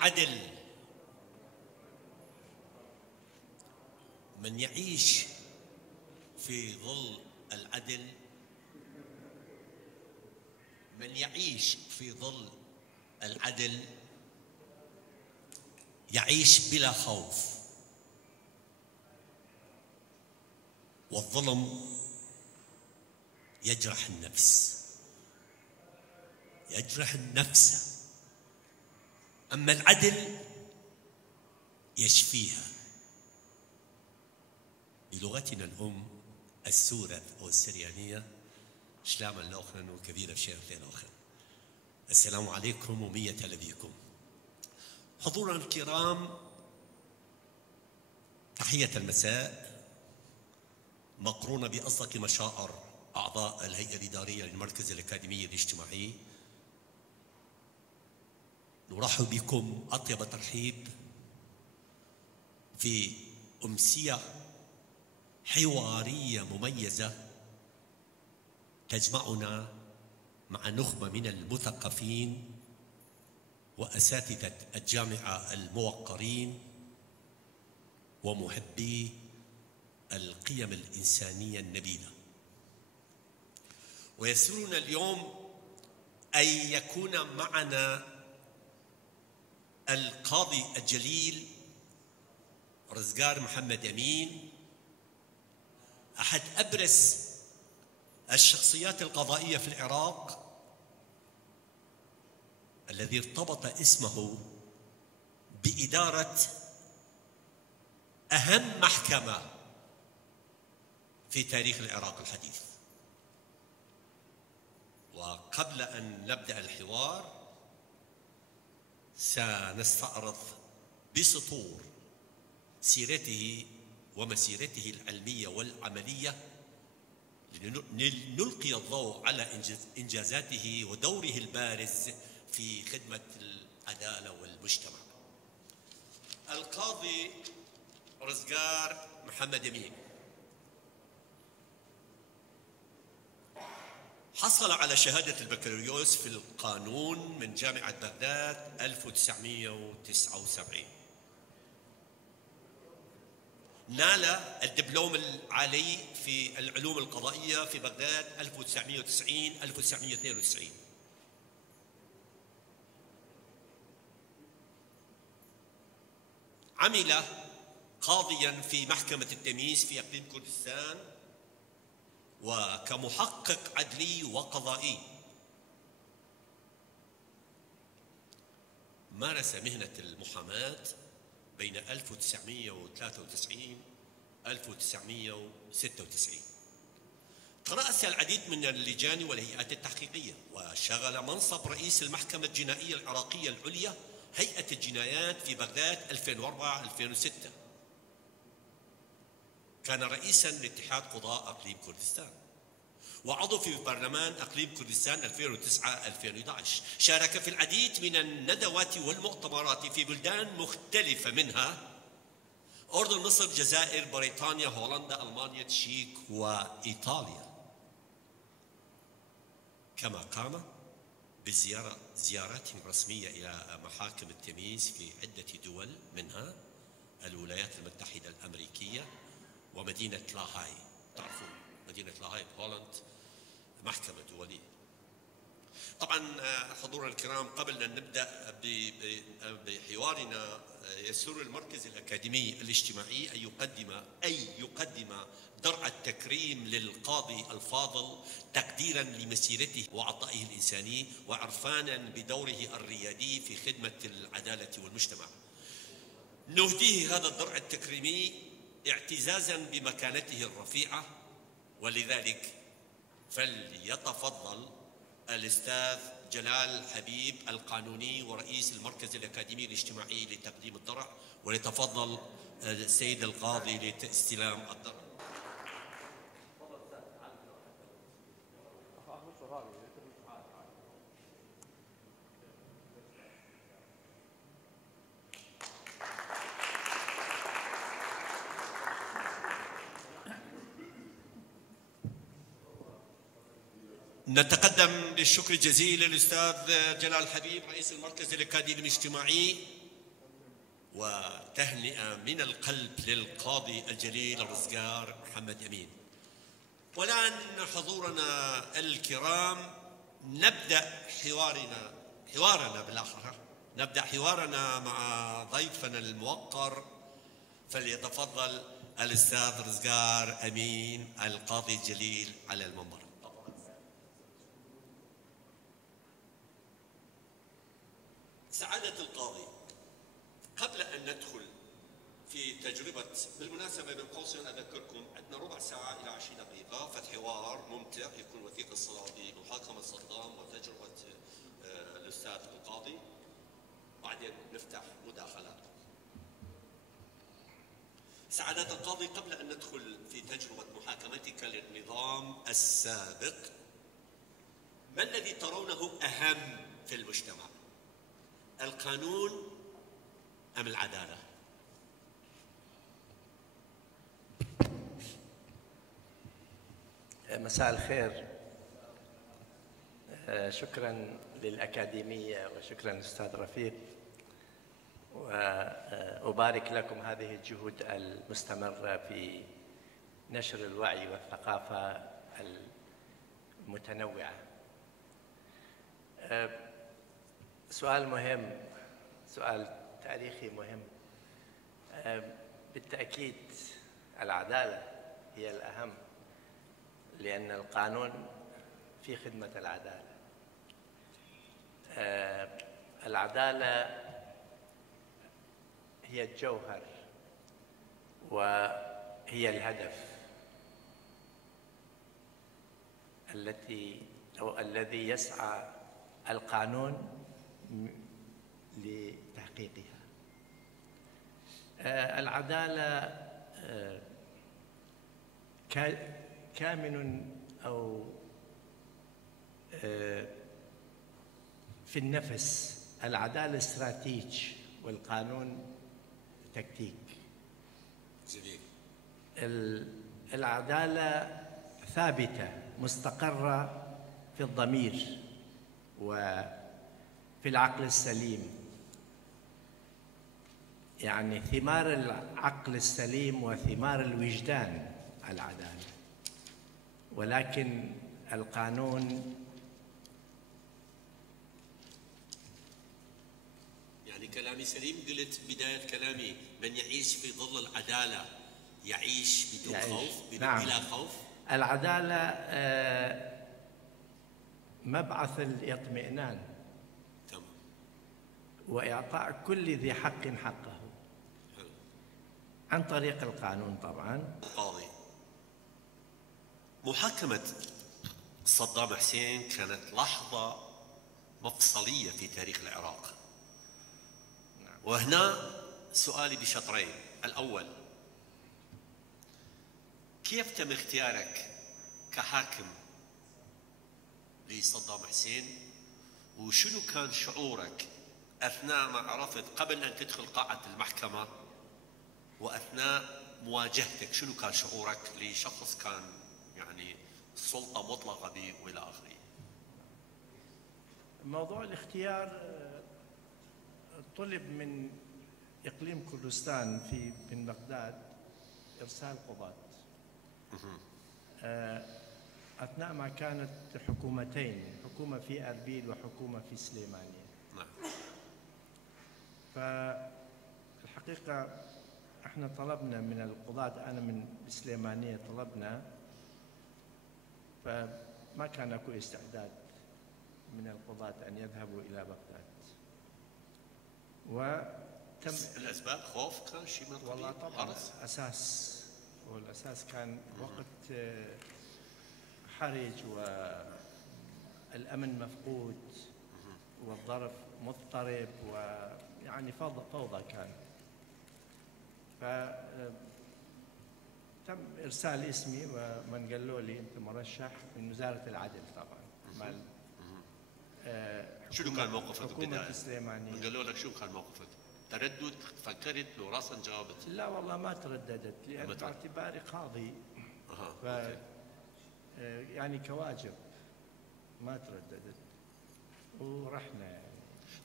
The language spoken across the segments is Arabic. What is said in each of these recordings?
العدل. من يعيش في ظل العدل، من يعيش في ظل العدل يعيش بلا خوف. والظلم يجرح النفس، يجرح النفس، أما العدل يشفيها. بلغتنا الأم السورة أو السريانية شلام اللوخن وكبيرة شيخ اللوخن. السلام عليكم ومية بكم. حضورنا الكرام، تحية المساء مقرونة بأصدق مشاعر أعضاء الهيئة الإدارية للمركز الأكاديمي الاجتماعي. نرحب بكم أطيب ترحيب في أمسية حوارية مميزة تجمعنا مع نخبة من المثقفين وأساتذة الجامعة الموقرين ومحبي القيم الإنسانية النبيلة. ويسرنا اليوم أن يكون معنا القاضي الجليل رزقار محمد أمين، أحد أبرز الشخصيات القضائية في العراق، الذي ارتبط اسمه بإدارة أهم محكمة في تاريخ العراق الحديث. وقبل أن نبدأ الحوار سنستعرض بسطور سيرته ومسيرته العلمية والعملية لنلقي الضوء على إنجازاته ودوره البارز في خدمة العدالة والمجتمع. القاضي رزقار محمد أمين حصل على شهادة البكالوريوس في القانون من جامعة بغداد 1979. نال الدبلوم العالي في العلوم القضائية في بغداد 1990-1992. عمل قاضياً في محكمة التمييز في إقليم كردستان وكمحقق عدلي وقضائي. مارس مهنة المحاماة بين 1993 1996. ترأس العديد من اللجان والهيئات التحقيقية، وشغل منصب رئيس المحكمة الجنائية العراقية العليا هيئة الجنايات في بغداد 2004-2006. كان رئيساً لاتحاد قضاء أقليم كردستان وعضو في برلمان أقليم كردستان 2009-2011. شارك في العديد من الندوات والمؤتمرات في بلدان مختلفة، منها أردن، مصر، الجزائر، بريطانيا، هولندا، ألمانيا، تشيك وإيطاليا. كما قام بزيارات رسمية إلى محاكم التمييز في عدة دول، منها الولايات المتحدة الأمريكية ومدينة لاهاي. تعرفون مدينة لاهاي بهولند محكمة دولية. طبعا حضورنا الكرام، قبل أن نبدأ بحوارنا، يسر المركز الأكاديمي الاجتماعي أن يقدم درع التكريم للقاضي الفاضل، تقديرا لمسيرته وعطائه الإنساني وعرفانا بدوره الريادي في خدمة العدالة والمجتمع. نهديه هذا الدرع التكريمي اعتزازا بمكانته الرفيعة، ولذلك فليتفضل الأستاذ جلال حبيب القانوني ورئيس المركز الأكاديمي الاجتماعي لتقديم الدرع، وليتفضل السيد القاضي لاستلام الدرع. نتقدم للشكر الجزيل للأستاذ جلال حبيب رئيس المركز الأكاديمي الاجتماعي وتهنئة من القلب للقاضي الجليل الرزقار محمد أمين. والآن حضورنا الكرام نبدأ حوارنا بالأحرى نبدأ حوارنا مع ضيفنا الموقر. فليتفضل الأستاذ رزقار أمين القاضي الجليل على المنبر. سعادة القاضي، قبل أن ندخل في تجربة، بالمناسبة بين قوسين أذكركم عندنا ربع ساعة إلى 20 دقيقة فالحوار ممتع يكون وثيق الصلة بمحاكمة صدام وتجربة الأستاذ القاضي، بعدين نفتح مداخلات. سعادة القاضي، قبل أن ندخل في تجربة محاكمتك للنظام السابق، ما الذي ترونه أهم في المجتمع؟ القانون أم العدالة؟ مساء الخير. شكرا للأكاديمية وشكرا أستاذ رفيق، وأبارك لكم هذه الجهود المستمرة في نشر الوعي والثقافة المتنوعة. سؤال مهم، سؤال تاريخي مهم. بالتأكيد العدالة هي الأهم، لأن القانون في خدمة العدالة. العدالة هي الجوهر وهي الهدف الذي يسعى القانون لتحقيقها. العدالة كامن أو في النفس. العدالة استراتيج والقانون تكتيك. جميل. العدالة ثابتة مستقرة في الضمير وفي العقل السليم، يعني ثمار العقل السليم وثمار الوجدان العدالة. ولكن القانون يعني كلامي سليم؟ قلت بداية كلامي من يعيش في ظل العدالة يعيش بدون خوف، نعم. بلا خوف. العدالة مبعث الاطمئنان، تمام، وإعطاء كل ذي حق حقه عن طريق القانون طبعا. القاضي، محاكمة صدام حسين كانت لحظة مفصلية في تاريخ العراق. وهنا سؤالي بشطرين. الأول، كيف تم اختيارك كحاكم لصدام حسين؟ وشنو كان شعورك أثناء ما عرفت قبل أن تدخل قاعة المحكمة وأثناء مواجهتك؟ شنو كان شعورك لشخص كان يعني سلطة مطلقة به وإلى آخره؟ موضوع الاختيار طلب من إقليم كردستان من بغداد إرسال قضاة أثناء ما كانت حكومتين، حكومة في أربيل وحكومة في سليمانية. فالحقيقة احنا طلبنا من القضاة، أنا من سليمانية طلبنا، فما كان اكو استعداد من القضاة أن يذهبوا إلى بغداد. وتم الأسباب خوف كان شيء من القبيل؟ والله طبعا والأساس كان وقت حرج والأمن مفقود والظرف مضطرب ويعني فوضى كان. فتم إرسال اسمي ومن قالوا لي أنت مرشح من وزارة العدل طبعا. شنو كان موقفك حكومة السليمانية؟ من قالوا لك شو كان موقفك؟ تردد؟ فكرت لو راسا جاوبت؟ لا والله ما ترددت، لأن باعتباري قاضي يعني كواجب ما ترددت ورحنا يعني.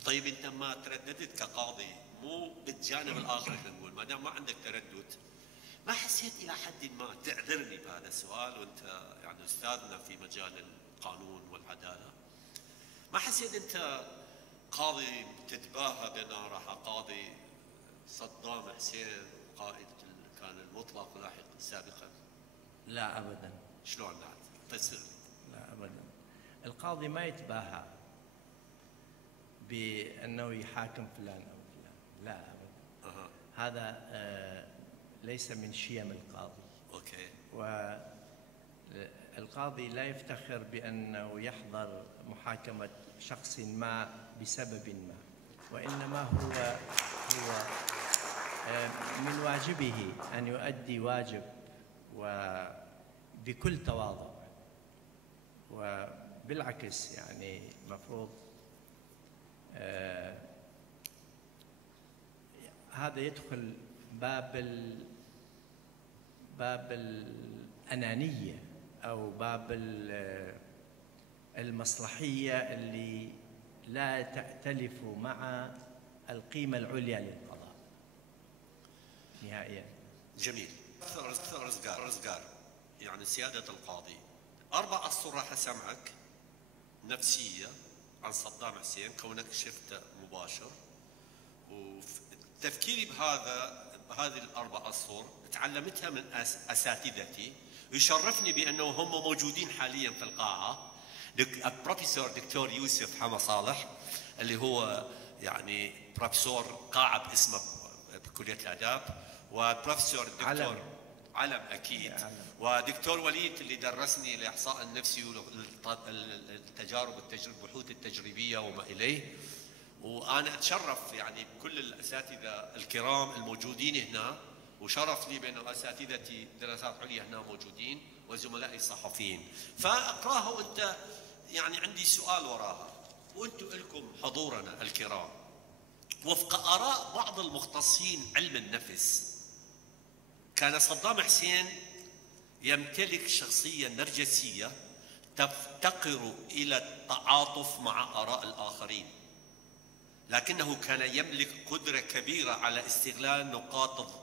طيب أنت ما ترددت كقاضي، مو بالجانب الاخر خلينا نقول، ما دام ما عندك تردد، ما حسيت الى حد ما، تعذرني بهذا السؤال وانت يعني استاذنا في مجال القانون والعداله، ما حسيت انت قاضي تتباهى بان راح اقاضي صدام حسين قائد كان المطلق لاحقا سابقا؟ لا أبدا. شلون لا؟ لا أبدا. القاضي ما يتباهى بأنه يحاكم فلان أو فلان، لا أبدا. هذا ليس من شيم القاضي. أوكي. والقاضي لا يفتخر بأنه يحضر محاكمة شخص ما بسبب ما، وإنما هو من واجبه أن يؤدي واجب وبكل تواضع، وبالعكس يعني مفروض هذا يدخل باب الأنانية أو باب المصلحية اللي لا تأتلف مع القيمة العليا للقضاء نهائيا. جميل. رزقار يعني سيادة القاضي، 4 أسطر راح أسمعك نفسية عن صدام حسين كونك شفته مباشر، وتفكيري بهذه ال4 أسطر تعلمتها من أساتذتي، ويشرفني بأنه هم موجودين حاليا في القاعة، بروفيسور دكتور يوسف حما صالح اللي هو يعني بروفيسور قاعة باسمه بكلية الآداب، وبروفيسور دكتور علم أكيد، ودكتور وليد اللي درسني الإحصاء النفسي والتجارب البحوث التجريبية وما إليه. وأنا أتشرف يعني بكل الأساتذة الكرام الموجودين هنا، وشرف لي بأن أساتذتي دراسات عليا هنا موجودين وزملائي الصحفيين، فأقراها وأنت يعني عندي سؤال وراها، وأنتم لكم حضورنا الكرام. وفق آراء بعض المختصين علم النفس، كان صدام حسين يمتلك شخصية نرجسية تفتقر إلى التعاطف مع آراء الآخرين، لكنه كان يملك قدرة كبيرة على استغلال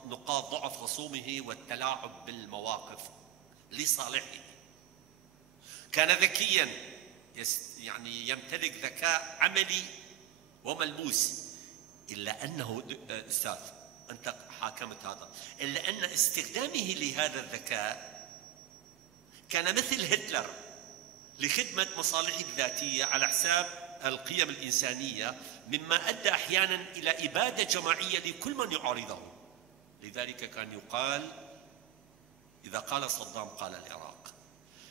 نقاط ضعف خصومه والتلاعب بالمواقف لصالحه. كان ذكيا، يعني يمتلك ذكاء عملي وملموس، إلا أنه أستاذ أنت حاكمت هذا، إلا أن استخدامه لهذا الذكاء كان مثل هتلر لخدمة مصالحه الذاتية على حساب القيم الإنسانية، مما أدى أحيانا إلى إبادة جماعية لكل من يعارضه. لذلك كان يقال إذا قال صدام قال العراق.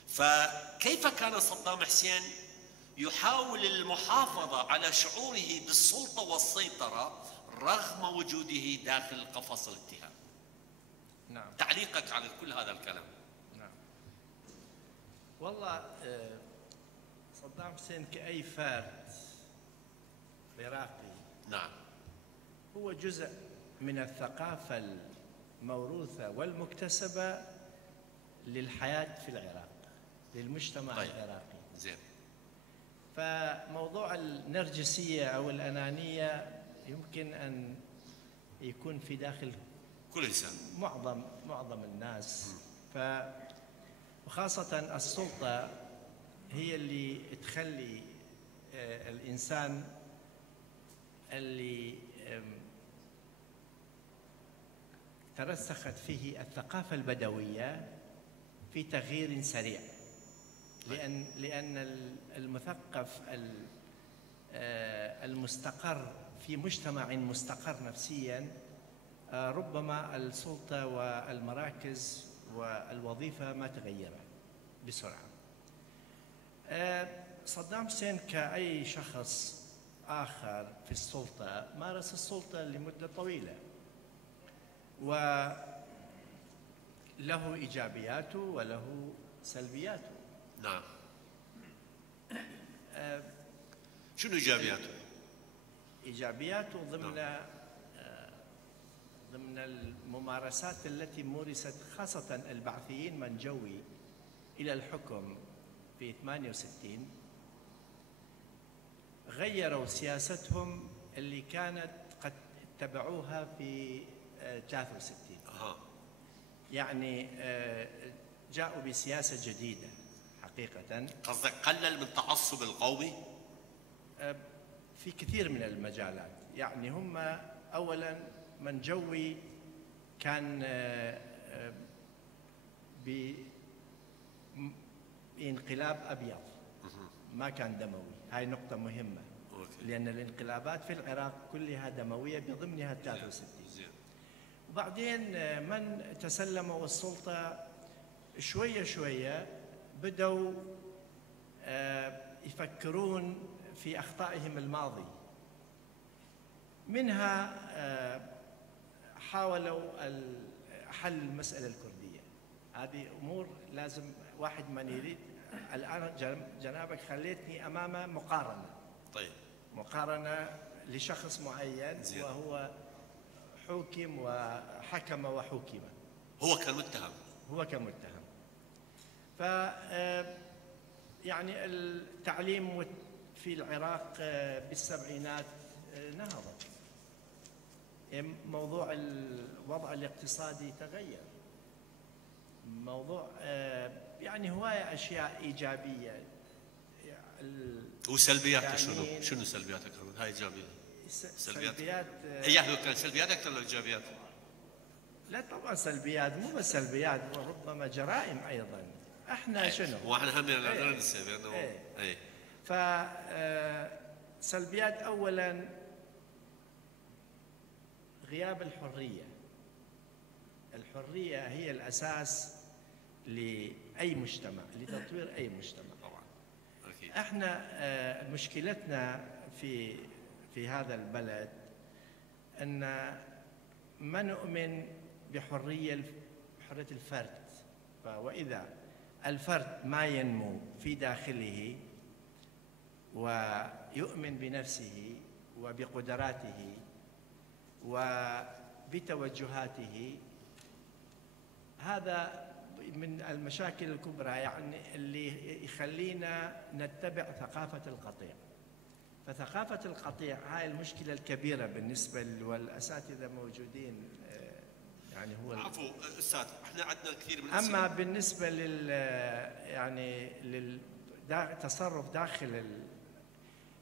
فكيف كان صدام حسين يحاول المحافظة على شعوره بالسلطة والسيطرة رغم وجوده داخل قفص الاتهام؟ نعم. تعليقك على كل هذا الكلام؟ نعم. والله صدام حسين كأي فرد عراقي، نعم، هو جزء من الثقافة الموروثة والمكتسبة للحياة في العراق، للمجتمع العراقي. زين. فموضوع النرجسية أو الأنانية يمكن أن يكون في داخل كل إنسان، معظم الناس، وخاصة السلطة هي اللي تخلي الإنسان اللي ترسخت فيه الثقافة البدوية في تغيير سريع، لأن المثقف المستقر في مجتمع مستقر نفسيا، ربما السلطة والمراكز والوظيفة ما تغيرت بسرعة. صدام حسين كأي شخص آخر في السلطة مارس السلطة لمدة طويلة، وله إيجابياته وله سلبياته. نعم. شنو إيجابياته؟ إيجابياته ضمن الممارسات التي مورست، خاصة البعثيين من جوي إلى الحكم في 68 غيروا سياستهم اللي كانت قد اتبعوها في 63. يعني جاءوا بسياسة جديدة حقيقة. قصدك قلل من تعصب القومي؟ في كثير من المجالات. يعني هم أولا من جوي كان بانقلاب أبيض، ما كان دموي. هاي نقطة مهمة، لأن الانقلابات في العراق كلها دموية بضمنها 63. وبعدين من تسلموا السلطة شوية شوية بدأوا يفكرون في أخطائهم الماضي. منها حاولوا حل المسألة الكردية. هذه أمور لازم واحد من يريد. الآن جنابك خليتني أمام مقارنة. طيب. مقارنة لشخص معين وهو حكم وحكم وحكم. هو كان متهم. هو كان متهم. ف يعني التعليم في العراق بالسبعينات نهض. موضوع الوضع الاقتصادي تغير. موضوع يعني هواية أشياء إيجابية. وسلبيات شنو؟ شنو سلبياتك؟ هاي إيجابية. سلبيات كان سلبيات أكثر من إيجابيات؟ لا طبعا سلبيات، مو بس سلبيات، وربما جرائم أيضا. احنا شنو؟ واحنا هم لا ننسى بأنه سلبيات أولا غياب الحرية. الحرية هي الأساس لأي مجتمع، لتطوير أي مجتمع. طبعا أكيد. احنا مشكلتنا في هذا البلد أن ما نؤمن بحرية الفرد. وإذا الفرد ما ينمو في داخله ويؤمن بنفسه وبقدراته وبتوجهاته، هذا من المشاكل الكبرى يعني اللي يخلينا نتبع ثقافة القطيع. فثقافة القطيع هاي المشكلة الكبيرة بالنسبة والأساتذة موجودين. يعني هو عفوا أستاذ، احنا عندنا كثير من أما بالنسبة يعني للتصرف داخل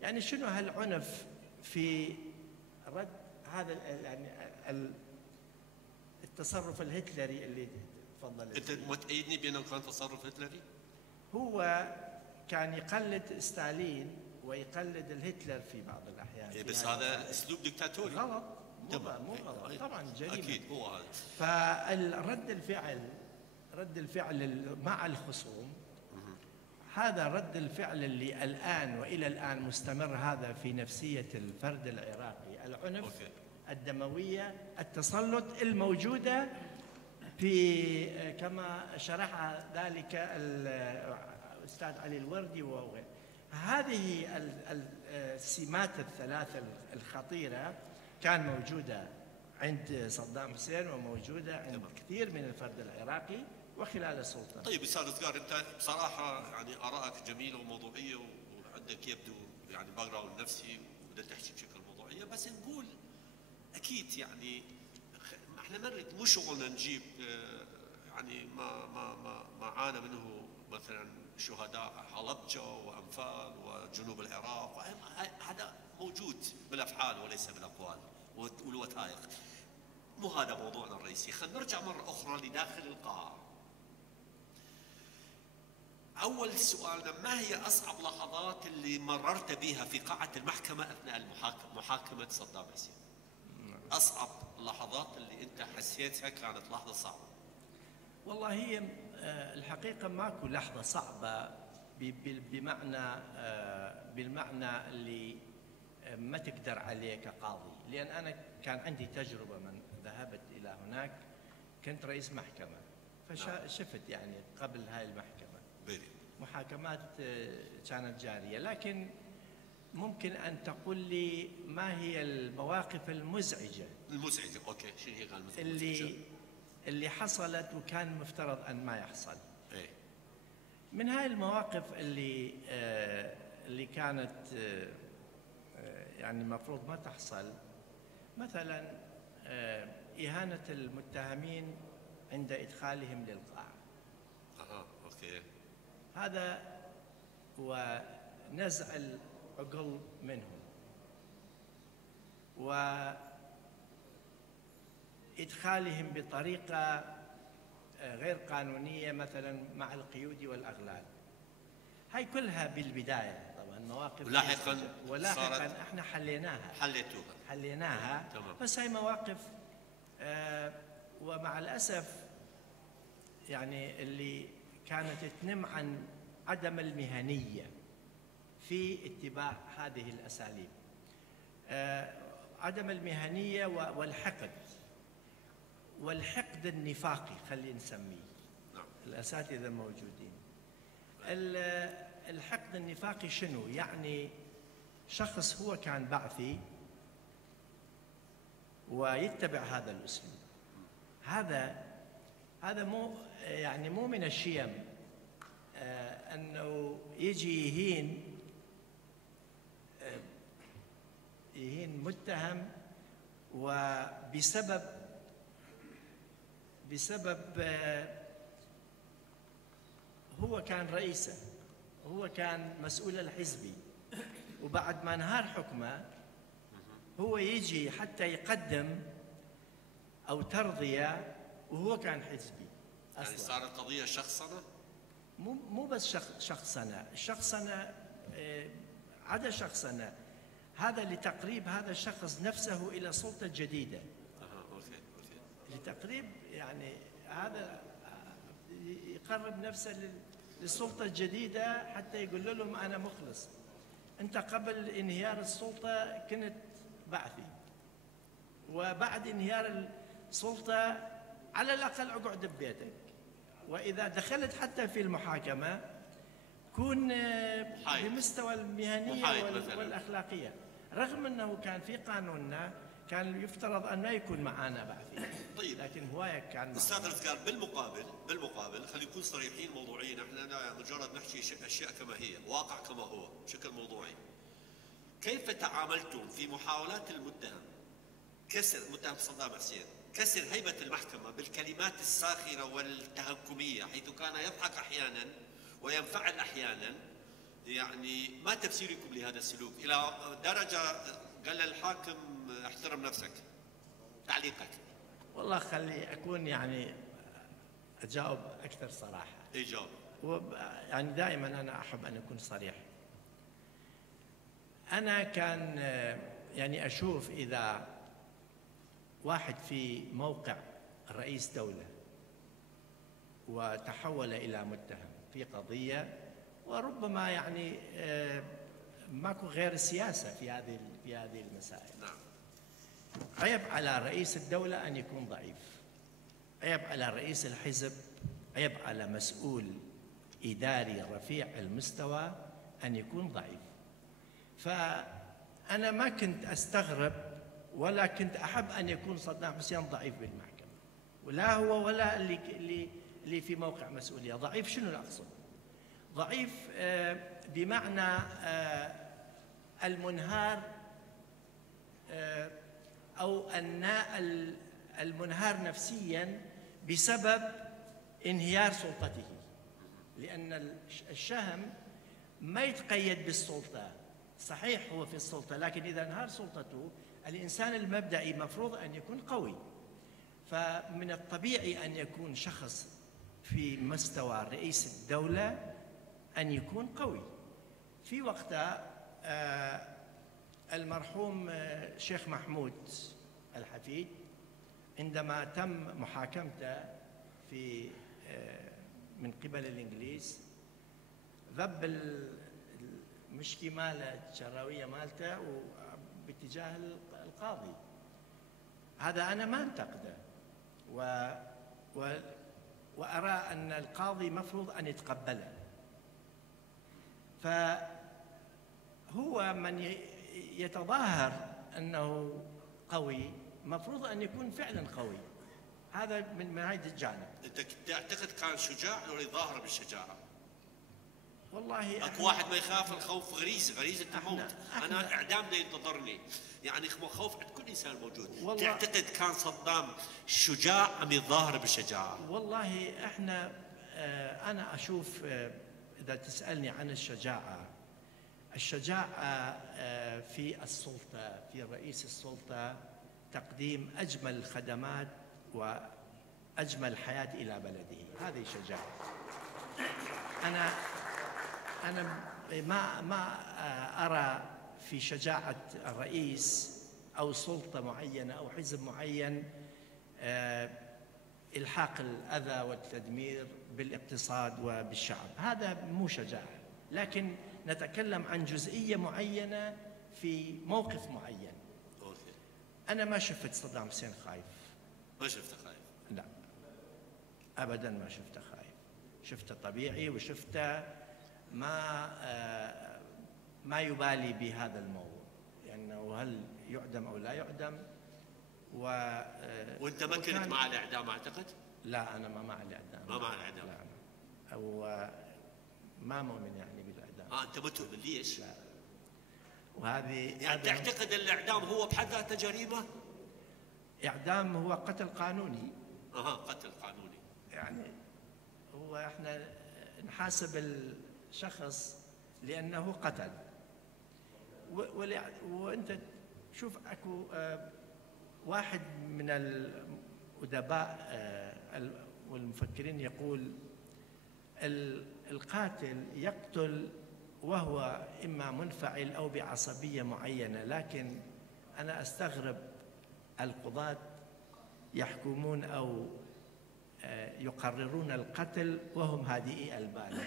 يعني شنو هالعنف في رد هذا يعني التصرف الهتلري اللي تفضل. أنت متأيدني بأنه كان تصرف هتلري؟ هو كان يقلد ستالين ويقلد الهتلر في بعض الأحيان. بس هذا أسلوب دكتاتوري. غلط. مو غلط طبعا، جريمة. أكيد هو هذا. رد الفعل مع الخصوم، هذا رد الفعل اللي الآن وإلى الآن مستمر. هذا في نفسية الفرد العراقي، العنف الدموية، التسلط الموجودة في كما شرح ذلك الأستاذ علي الوردي وغيره. هذه السمات الثلاثة الخطيرة كان موجودة عند صدام حسين وموجودة عند كثير من الفرد العراقي وخلال السلطة. طيب أستاذ أذكار، أنت بصراحة يعني آرائك جميلة وموضوعية وعندك يبدو يعني باك جراوند نفسي وبدك تحكي بشكل موضوعية، بس نقول أكيد يعني احنا ما نريد، مو شغلنا نجيب يعني ما عانى منه مثلا شهداء حلبجة وأنفال وجنوب العراق، هذا موجود بالأفعال وليس بالأقوال والوثائق. مو هذا موضوعنا الرئيسي. خلينا نرجع مرة أخرى لداخل القاعة. أول سؤالنا، ما هي أصعب لحظات اللي مررت بها في قاعة المحكمة أثناء محاكمة صدام حسين؟ أصعب اللحظات اللي أنت حسيتها كانت لحظة صعبة. والله هي الحقيقة ماكو لحظة صعبة بالمعنى اللي ما تقدر عليه كقاضي، لأن أنا كان عندي تجربة من ذهبت إلى هناك، كنت رئيس محكمة فشفت يعني قبل هاي المحكمة محاكمات كانت جارية. لكن ممكن أن تقول لي ما هي المواقف المزعجة؟ أوكي، شنو هي المزعجة؟ اللي حصلت وكان مفترض أن ما يحصل. من هاي المواقف اللي كانت يعني المفروض ما تحصل، مثلا إهانة المتهمين عند إدخالهم للقاعة. أوكي. هذا ونزع العقل منهم وإدخالهم بطريقة غير قانونية، مثلا مع القيود والأغلال. هاي كلها بالبداية طبعا مواقف، ولاحقا احنا حليناها تمام. بس هاي مواقف ومع الأسف يعني اللي كانت تنم عن عدم المهنية في اتباع هذه الأساليب، عدم المهنية والحقد النفاقي خلينا نسميه. الأساتذة موجودين. الحقد النفاقي شنو؟ يعني شخص هو كان بعثي ويتبع هذا الأسلوب. هذا مو من الشيم أنه يجي يهين متهم وبسبب هو كان رئيسه، هو كان مسؤول الحزبي، وبعد ما انهار حكمه هو يجي حتى يقدم أو ترضية وهو كان حزبي أصلاً. يعني صارت قضية شخصنة؟ مو بس شخصنة عدا شخصنة، هذا لتقريب هذا الشخص نفسه إلى سلطة جديدة. أوكي. لتقريب يعني هذا يقرب نفسه للسلطة الجديدة حتى يقول لهم أنا مخلص. أنت قبل انهيار السلطة كنت بعثي، وبعد انهيار السلطة على الأقل اقعد ببيتك، وإذا دخلت حتى في المحاكمة كون بمستوى المهنية والأخلاقية، رغم أنه كان في قانوننا كان يفترض أن لا يكون معنا بعثي. طيب، لكن هو كان أستاذ رزقار، بالمقابل خلينا نكون صريحين موضوعيين، احنا مجرد نحكي أشياء كما هي، واقع كما هو بشكل موضوعي. كيف تعاملتم في محاولات المتهم صدام حسين كسر هيبة المحكمة بالكلمات الساخرة والتهكمية، حيث كان يضحك أحيانا وينفعل أحيانا؟ يعني ما تفسيركم لهذا السلوك إلى درجة قال الحاكم احترم نفسك؟ تعليقك. والله خلي أكون يعني أجاوب أكثر صراحة. جاوب. يعني دائما أنا أحب أن أكون صريح. أنا كان يعني أشوف إذا واحد في موقع رئيس دولة وتحول إلى متهم في قضية، وربما يعني ماكو غير السياسة في هذه المسائل. نعم. عيب على رئيس الدولة أن يكون ضعيف، عيب على رئيس الحزب، عيب على مسؤول إداري رفيع المستوى أن يكون ضعيف. فأنا ما كنت أستغرب ولا كنت أحب أن يكون صدام حسين ضعيف بالمحكمة، ولا هو ولا اللي في موقع مسؤولية. ضعيف شنو الأقصد؟ ضعيف بمعنى المنهار أو المنهار نفسياً بسبب انهيار سلطته، لأن الشهم ما يتقيد بالسلطة. صحيح هو في السلطة، لكن إذا انهار سلطته الإنسان المبدئي مفروض أن يكون قوي. فمن الطبيعي أن يكون شخص في مستوى رئيس الدولة أن يكون قوي. في وقتها المرحوم شيخ محمود الحفيد عندما تم محاكمته من قبل الإنجليز، ذب المشكي ماله الشراوية مالته باتجاه القاضي. هذا أنا ما انتقده، وأرى أن القاضي مفروض أن يتقبله. فهو من يتظاهر أنه قوي مفروض أن يكون فعلا قوي. هذا من هذا الجانب. أنت تعتقد كان شجاع ولا يظاهر بالشجاعة؟ والله اكو واحد ما يخاف، الخوف غريزه الموت. انا اعدامنا ينتظرني، يعني خوف عند كل انسان موجود. تعتقد كان صدام شجاع ام يظاهر بالشجاعه؟ والله احنا انا اشوف اذا تسالني عن الشجاعه في السلطه، في رئيس السلطه تقديم اجمل الخدمات واجمل حياه الى بلده، هذه شجاعه. أنا ما أرى في شجاعة الرئيس أو سلطة معينة أو حزب معين إلحاق الأذى والتدمير بالاقتصاد وبالشعب، هذا مو شجاعة. لكن نتكلم عن جزئية معينة في موقف معين. أنا ما شفت صدام حسين خايف. ما شفته خايف؟ لا أبداً ما شفته خايف، شفته طبيعي، وشفته ما يبالي بهذا الموضوع، يعني هل يعدم او لا يعدم. وانت ما كنت مع الاعدام اعتقد؟ لا انا ما مع الاعدام. ما مع الاعدام؟ لا او ما مؤمن يعني بالاعدام. انت ما تؤمن؟ ليش؟ لا. وهذه يعني تعتقد الاعدام هو بحد ذاته جريمه؟ اعدام هو قتل قانوني. قتل قانوني. يعني هو احنا نحاسب الشخص لأنه قتل، وأنت شوف أكو واحد من الأدباء والمفكرين يقول القاتل يقتل وهو إما منفعل أو بعصبية معينة، لكن أنا أستغرب القضاة يحكمون أو يقررون القتل وهم هادئي البال.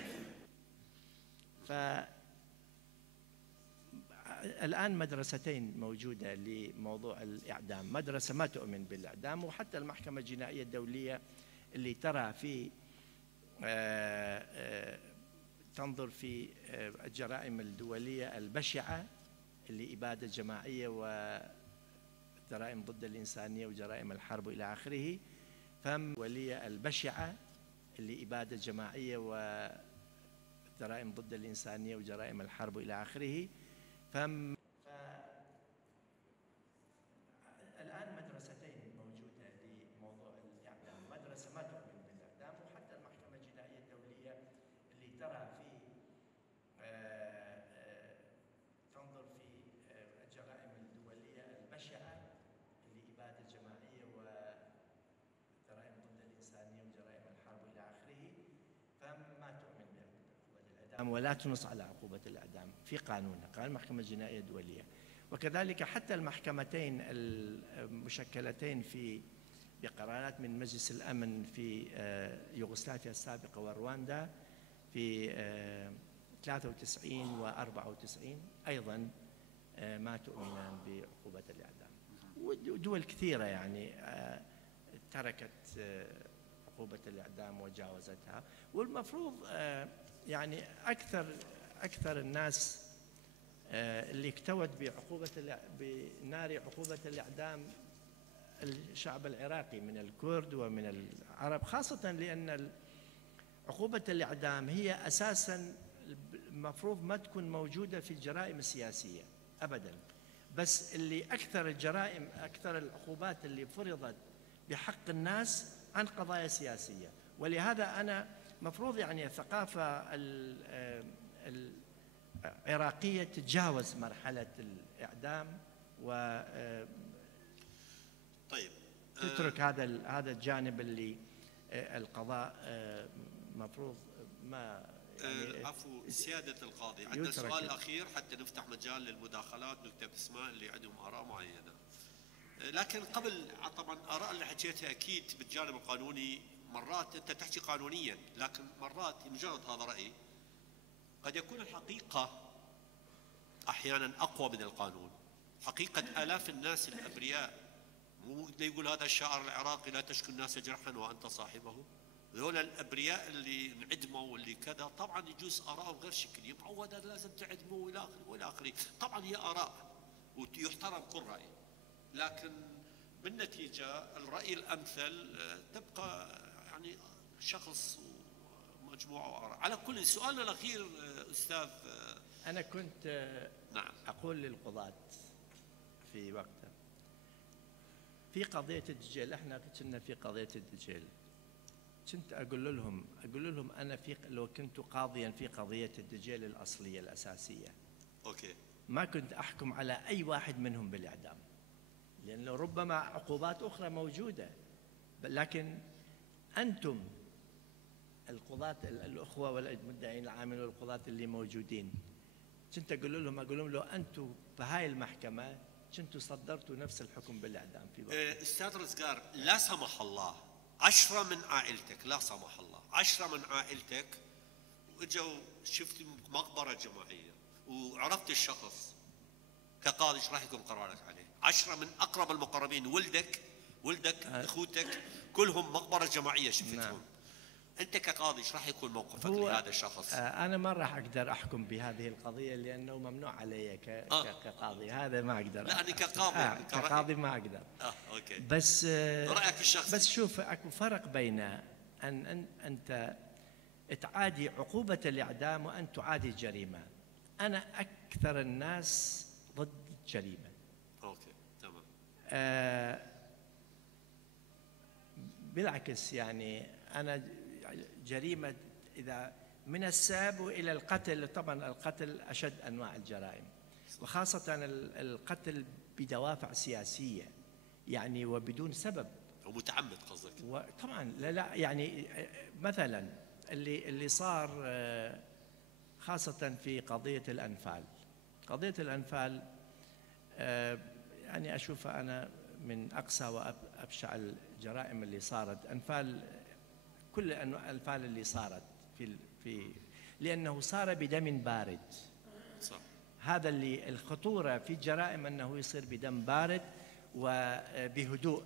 الآن مدرستين موجودة لموضوع الإعدام، مدرسة ما تؤمن بالإعدام، وحتى المحكمة الجنائية الدولية اللي ترى في تنظر في الجرائم الدولية البشعة اللي إبادة جماعية وجرائم ضد الإنسانية وجرائم الحرب إلى آخره، ولية البشعة اللي إبادة جماعية وجرائم ضد الإنسانية وجرائم الحرب إلى آخره. الآن مدرستين موجودة لموضوع الإعدام، مدرسة ما تؤمن بالإعدام، وحتى المحكمة الجنائية الدولية اللي ترى في تنظر في الجرائم الدولية البشعة اللي إبادة جماعية وجرائم ضد الإنسانية وجرائم الحرب إلى آخره، فما تؤمن بعقوبة الإعدام ولا تنص على عقوبة الإعدام في قانونها، قانون المحكمة الجنائية الدولية. وكذلك حتى المحكمتين المشكلتين بقرارات من مجلس الأمن في يوغوسلافيا السابقة ورواندا في 93 و 94 أيضا ما تؤمنان بعقوبة الإعدام. ودول كثيرة يعني تركت عقوبة الإعدام وجاوزتها، والمفروض يعني أكثر الناس اللي اكتوت بنار عقوبة الإعدام الشعب العراقي من الكرد ومن العرب، خاصة لأن عقوبة الإعدام هي أساساً المفروض ما تكون موجودة في الجرائم السياسية أبداً، بس اللي أكثر الجرائم أكثر العقوبات اللي فرضت بحق الناس عن قضايا سياسية. ولهذا أنا مفروض يعني الثقافة العراقية تتجاوز مرحلة الإعدام و طيب تترك هذا الجانب اللي القضاء مفروض ما يعني عفو سيادة القاضي، عندنا سؤال أخير حتى نفتح مجال للمداخلات، نكتب اسماء اللي عندهم آراء معينة. لكن قبل طبعا آراء اللي حكيتها أكيد بالجانب القانوني، مرات أنت تحكي قانونيا لكن مرات مجرد هذا رأيي قد يكون الحقيقة أحيانا أقوى من القانون. حقيقة آلاف الناس الأبرياء، مو يقول هذا الشاعر العراقي لا تشكو الناس جرحا وأنت صاحبه، ذولا الأبرياء اللي انعدموا واللي كذا طبعا يجوز آراءهم غير شكلية، معود هذا لازم تعدموا والى آخره، طبعا هي آراء ويحترم كل رأي، لكن بالنتيجة الرأي الأمثل تبقى يعني شخص مجموعة وآراء. على كل سؤالنا الأخير أستاذ، أنا كنت نعم أقول للقضاة في وقتها في قضية الدجيل، احنا كنا في قضية الدجيل، كنت أقول لهم أنا لو كنت قاضيا في قضية الدجيل الأصلية الأساسية، أوكي، ما كنت أحكم على أي واحد منهم بالإعدام، لأنه ربما عقوبات أخرى موجودة، لكن أنتم القضاة الأخوة والمدعين العامين والقضاة اللي موجودين، كنت أقول لهم لو أنتم في هاي المحكمة كنتوا صدرتوا نفس الحكم بالإعدام في وقت. أستاذ رزقار، لا سمح الله 10 من عائلتك، لا سمح الله 10 من عائلتك واجوا شفت مقبرة جماعية وعرفت الشخص كقاضي، ايش راح يكون قرارك عليه؟ 10 من أقرب المقربين، ولدك أخوتك كلهم مقبرة جماعية شفتهم. نعم. أنت كقاضي ايش راح يكون موقفك لهذا الشخص؟ أنا ما راح أقدر أحكم بهذه القضية لأنه ممنوع علي كقاضي، هذا ما أقدر. لا أنا كقاضي كقاضي ما أقدر. أوكي. بس رأيك الشخصي. بس شوف، أكو فرق بين أن أنت تعادي عقوبة الإعدام وأن تعادي الجريمة. أنا أكثر الناس ضد الجريمة. أوكي تمام. بالعكس يعني أنا جريمة إذا من الساب إلى القتل، طبعا القتل أشد أنواع الجرائم، وخاصة القتل بدوافع سياسية يعني وبدون سبب ومتعمد قصدك. طبعا لا يعني مثلا اللي صار خاصة في قضية الأنفال يعني أشوفها أنا من أقسى وأبشع الجرائم اللي صارت. كل الأنفال اللي صارت في لأنه صار بدم بارد. صح. هذا اللي الخطورة في الجرائم، أنه يصير بدم بارد وبهدوء.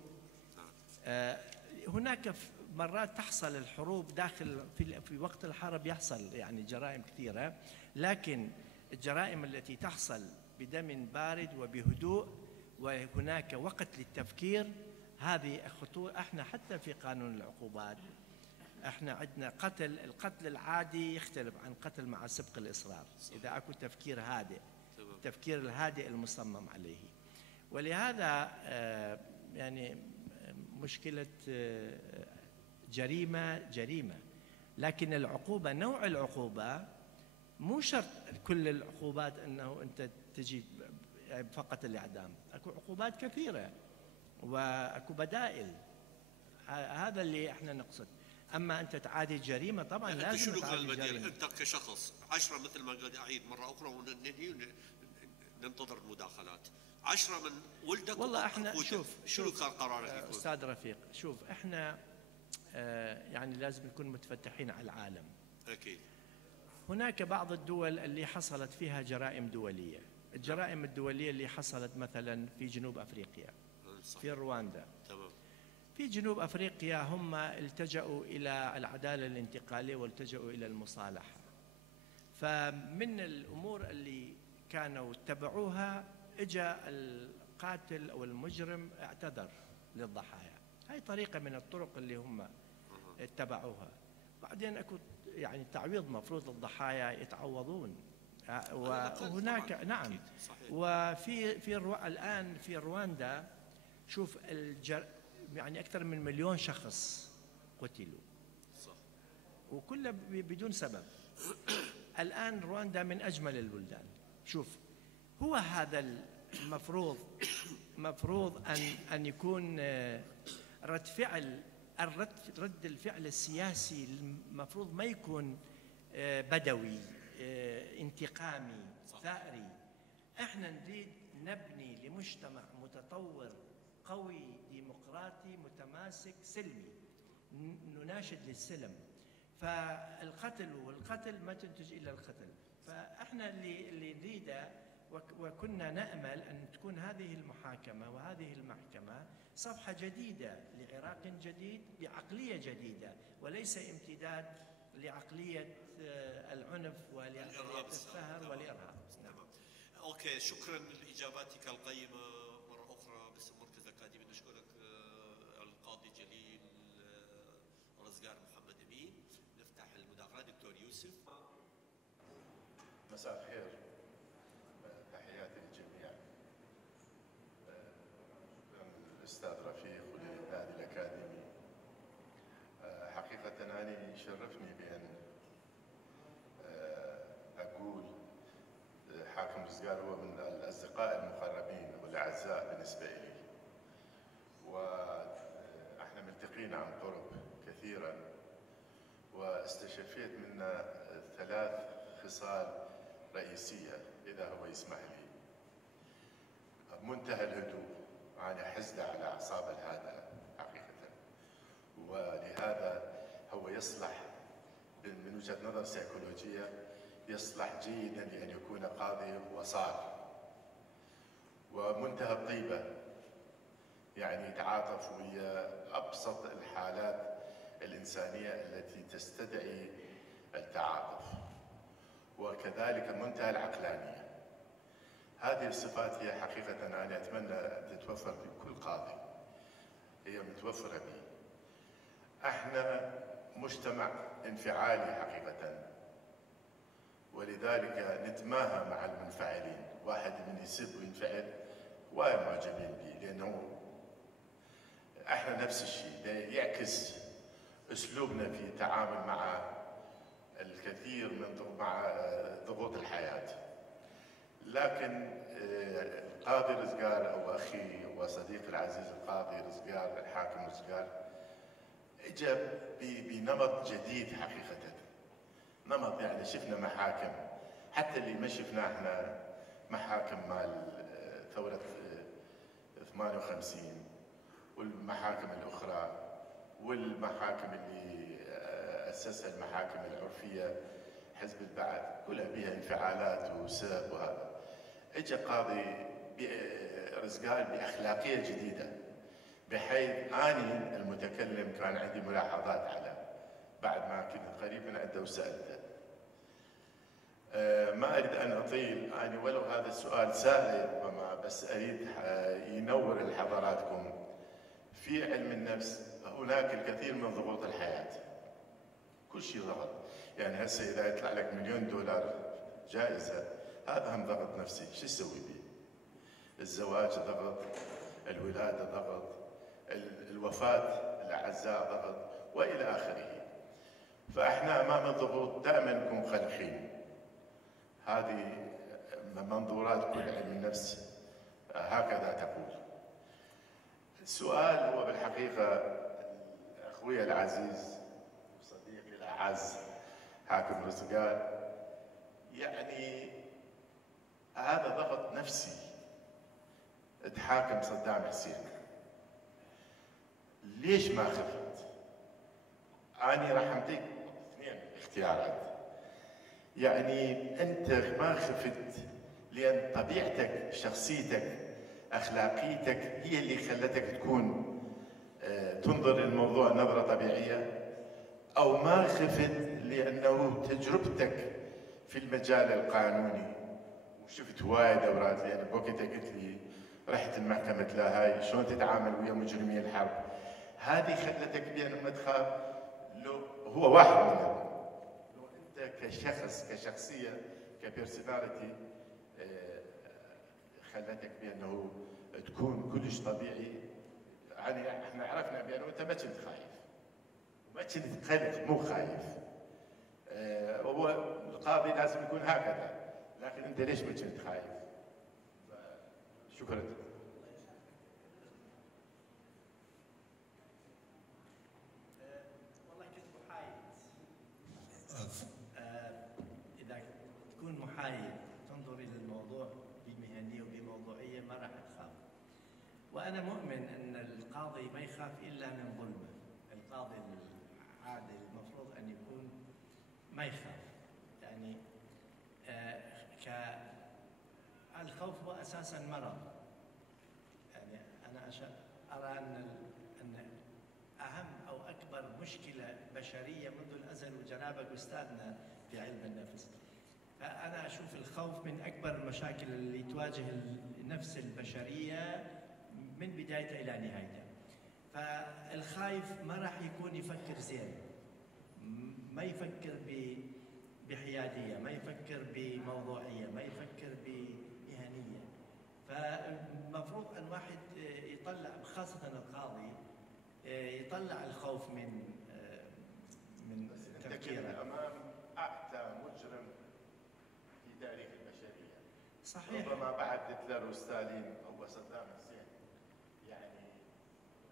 هناك مرات تحصل الحروب داخل في وقت الحرب، يحصل يعني جرائم كثيرة، لكن الجرائم التي تحصل بدم بارد وبهدوء وهناك وقت للتفكير، هذه خطوة. احنا حتى في قانون العقوبات احنا عندنا القتل العادي يختلف عن قتل مع سبق الإصرار، إذا اكو تفكير هادئ، التفكير الهادئ المصمم عليه. ولهذا يعني مشكلة جريمة، لكن العقوبة، نوع العقوبة مو شرط كل العقوبات أنه أنت تجي فقط الإعدام، أكو عقوبات كثيرة وأكو بدائل، هذا اللي احنا نقصد. أما أنت تعادي الجريمة طبعا يعني لازم تعادي الجريمة. أنت كشخص 10 مثل ما قلت، أعيد مرة أخرى وننهي وننتظر المداخلات. 10 من ولدك والله احنا شنو كان قرارك يكون؟ أستاذ رفيق، شوف احنا يعني لازم نكون متفتحين على العالم. أكيد. هناك بعض الدول اللي حصلت فيها جرائم دولية، الجرائم الدولية اللي حصلت مثلا في جنوب أفريقيا، في رواندا. تمام. في جنوب أفريقيا هم التجأوا إلى العدالة الانتقالية والتجأوا إلى المصالحة. فمن الأمور اللي كانوا اتبعوها، اجى القاتل أو المجرم اعتذر للضحايا، هاي طريقة من الطرق اللي هم اتبعوها. بعدين اكو يعني تعويض مفروض للضحايا يتعوضون، وهناك نعم. وفي الآن في رواندا شوف يعني أكثر من 1,000,000 شخص قتلوا، صح، وكله بدون سبب. الآن رواندا من أجمل البلدان. شوف، هو هذا مفروض أن يكون رد الفعل السياسي المفروض ما يكون بدوي انتقامي ثأري. احنا نريد نبني لمجتمع متطور قوي ديمقراطي متماسك سلمي، نناشد للسلم. فالقتل ما تنتج إلا القتل. فاحنا اللي نريده، وكنا نأمل أن تكون هذه المحاكمة وهذه المحكمة صفحة جديدة لعراق جديد بعقلية جديدة، وليس امتداد لعقلية العنف ولعقلية السهر والإرهاب. تمام. أوكي، شكرا لإجاباتك القيمة مرة أخرى باسم مركز الأكاديمي. نشكرك القاضي جليل رزقار محمد أمين. نفتح المداخلات. دكتور يوسف. مساء الخير، تحياتي للجميع. الأستاذ رفيق وللنادي الأكاديمي. حقيقة أنا يشرفني بأن أقول حاكم رزقار هو من الأصدقاء المقربين والأعزاء بالنسبة لي، وإحنا ملتقين عن قرب كثيرا، واستشفيت منه 3 خصال رئيسية إذا هو يسمح لي. منتهى الهدوء، أنا حزن على أعصاب هذا حقيقة، ولهذا هو يصلح من وجهة نظر سيكولوجية يصلح جيدا لأن يكون قاضي وصار. ومنتهى الطيبة، يعني يتعاطف ويا أبسط الحالات الإنسانية التي تستدعي التعاطف، وكذلك منتهى العقلانية. هذه الصفات هي حقيقة أنا أتمنى أن تتوفر في كل قاضي، هي متوفرة به. احنا مجتمع انفعالي حقيقة، ولذلك نتماهى مع المنفعلين. واحد من يسب وينفعل وايد معجبين به، لأنه احنا نفس الشيء، يعكس أسلوبنا في التعامل مع الكثير مع ضغوط الحياة. لكن القاضي رزقار أو أخي وصديقي العزيز القاضي رزقار، الحاكم رزقار، اجى بنمط جديد حقيقة. نمط يعني شفنا محاكم، حتى اللي ما شفناه احنا محاكم مال ثورة 58 والمحاكم الأخرى، والمحاكم اللي أسسها المحاكم العرفية حزب البعث، كلها بها انفعالات وسب وهذا. اجى قاضي رزقار بأخلاقية جديدة، بحيث أني المتكلم كان عندي ملاحظات على بعد ما كنت قريبا عنده وسألته. ما أريد أن أطيل، أنا ولو هذا السؤال سهل ربما، بس أريد ينور لحضراتكم. في علم النفس هناك الكثير من ضغوط الحياة، كل شيء ضغط. يعني هسه إذا يطلع لك $1,000,000 جائزة، هذا هم ضغط نفسي، شو تسوي به؟ الزواج ضغط، الولادة ضغط، الوفاة الأعزاء ضغط، وإلى آخره. فإحنا أمام الضغوط دائما نكون خلقين. هذه منظورات كل علم النفس هكذا تقول. السؤال هو بالحقيقة أخوي العزيز وصديقي الأعز حاكم رزقار، يعني هذا ضغط نفسي. تحاكم صدام حسين، ليش ما خفت؟ أنا راح أعطيك 2 اختيارات. يعني أنت ما خفت لأن طبيعتك، شخصيتك، أخلاقيتك هي اللي خلتك تكون تنظر للموضوع نظرة طبيعية، أو ما خفت لأنه تجربتك في المجال القانوني وشفت وايد دورات. لأن بوقتها قلت لي رحت المحكمة لاهاي شلون تتعامل ويا مجرمي الحرب، هذه خلتك بأن ما تخاف. لو هو واحد منهم، لو أنت كشخص، كشخصية، كبيرسوناليتي، خلتك بأنه تكون كلش طبيعي. يعني احنا عرفنا بأنه أنت ما كنت خايف وما كنت قلق، مو خايف. هو القاضي لازم يكون هكذا، لكن أنت ليش ما كنت خايف؟ شكرا. والله كنت محايد. إذا تكون محايد تنظر إلى الموضوع بمهنية وبموضوعية ما راح تخاف. وأنا مؤمن أن القاضي ما يخاف إلا من ظلمه. القاضي العادل المفروض أن يكون ما يخاف. يعني الخوف هو أساساً مرض. يعني أنا أرى أن أهم أو أكبر مشكلة بشرية منذ الأزل، وجنابك أستاذنا في علم النفس، فأنا أشوف الخوف من أكبر المشاكل اللي تواجه النفس البشرية من بدايتها إلى نهايتها. فالخايف ما راح يكون يفكر زين، ما يفكر بحيادية، ما يفكر بموضوعية، ما يفكر بمهنية. فالمفروض أن واحد يطلع، خاصة القاضي، يطلع الخوف من تفكيره. أمام أعتى مجرم في تاريخ البشرية، صحيح. ربما بعد هتلر وستالين أو صدام حسين، يعني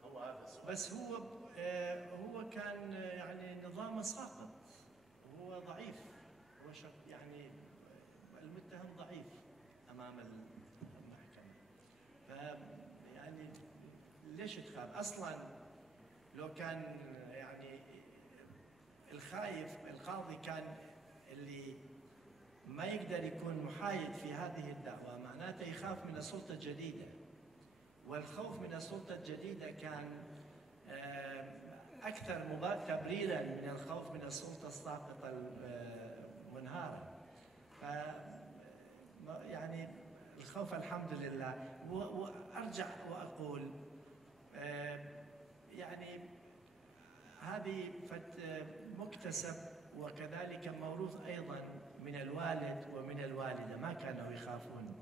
هو هذا السؤال. بس هو كان يعني نظامه ساقط، هو ضعيف، هو يعني المتهم ضعيف أمام المحكمة. يعني ليش تخاف؟ أصلاً لو كان يعني القاضي كان اللي ما يقدر يكون محايد في هذه الدعوة، معناته يخاف من السلطة الجديدة، والخوف من السلطة الجديدة كان أكثر تبريراً من الخوف من السلطة الساقطة المنهارة. يعني الخوف الحمد لله. وأرجع وأقول يعني هذه مكتسب وكذلك موروث أيضاً من الوالد ومن الوالدة، ما كانوا يخافون.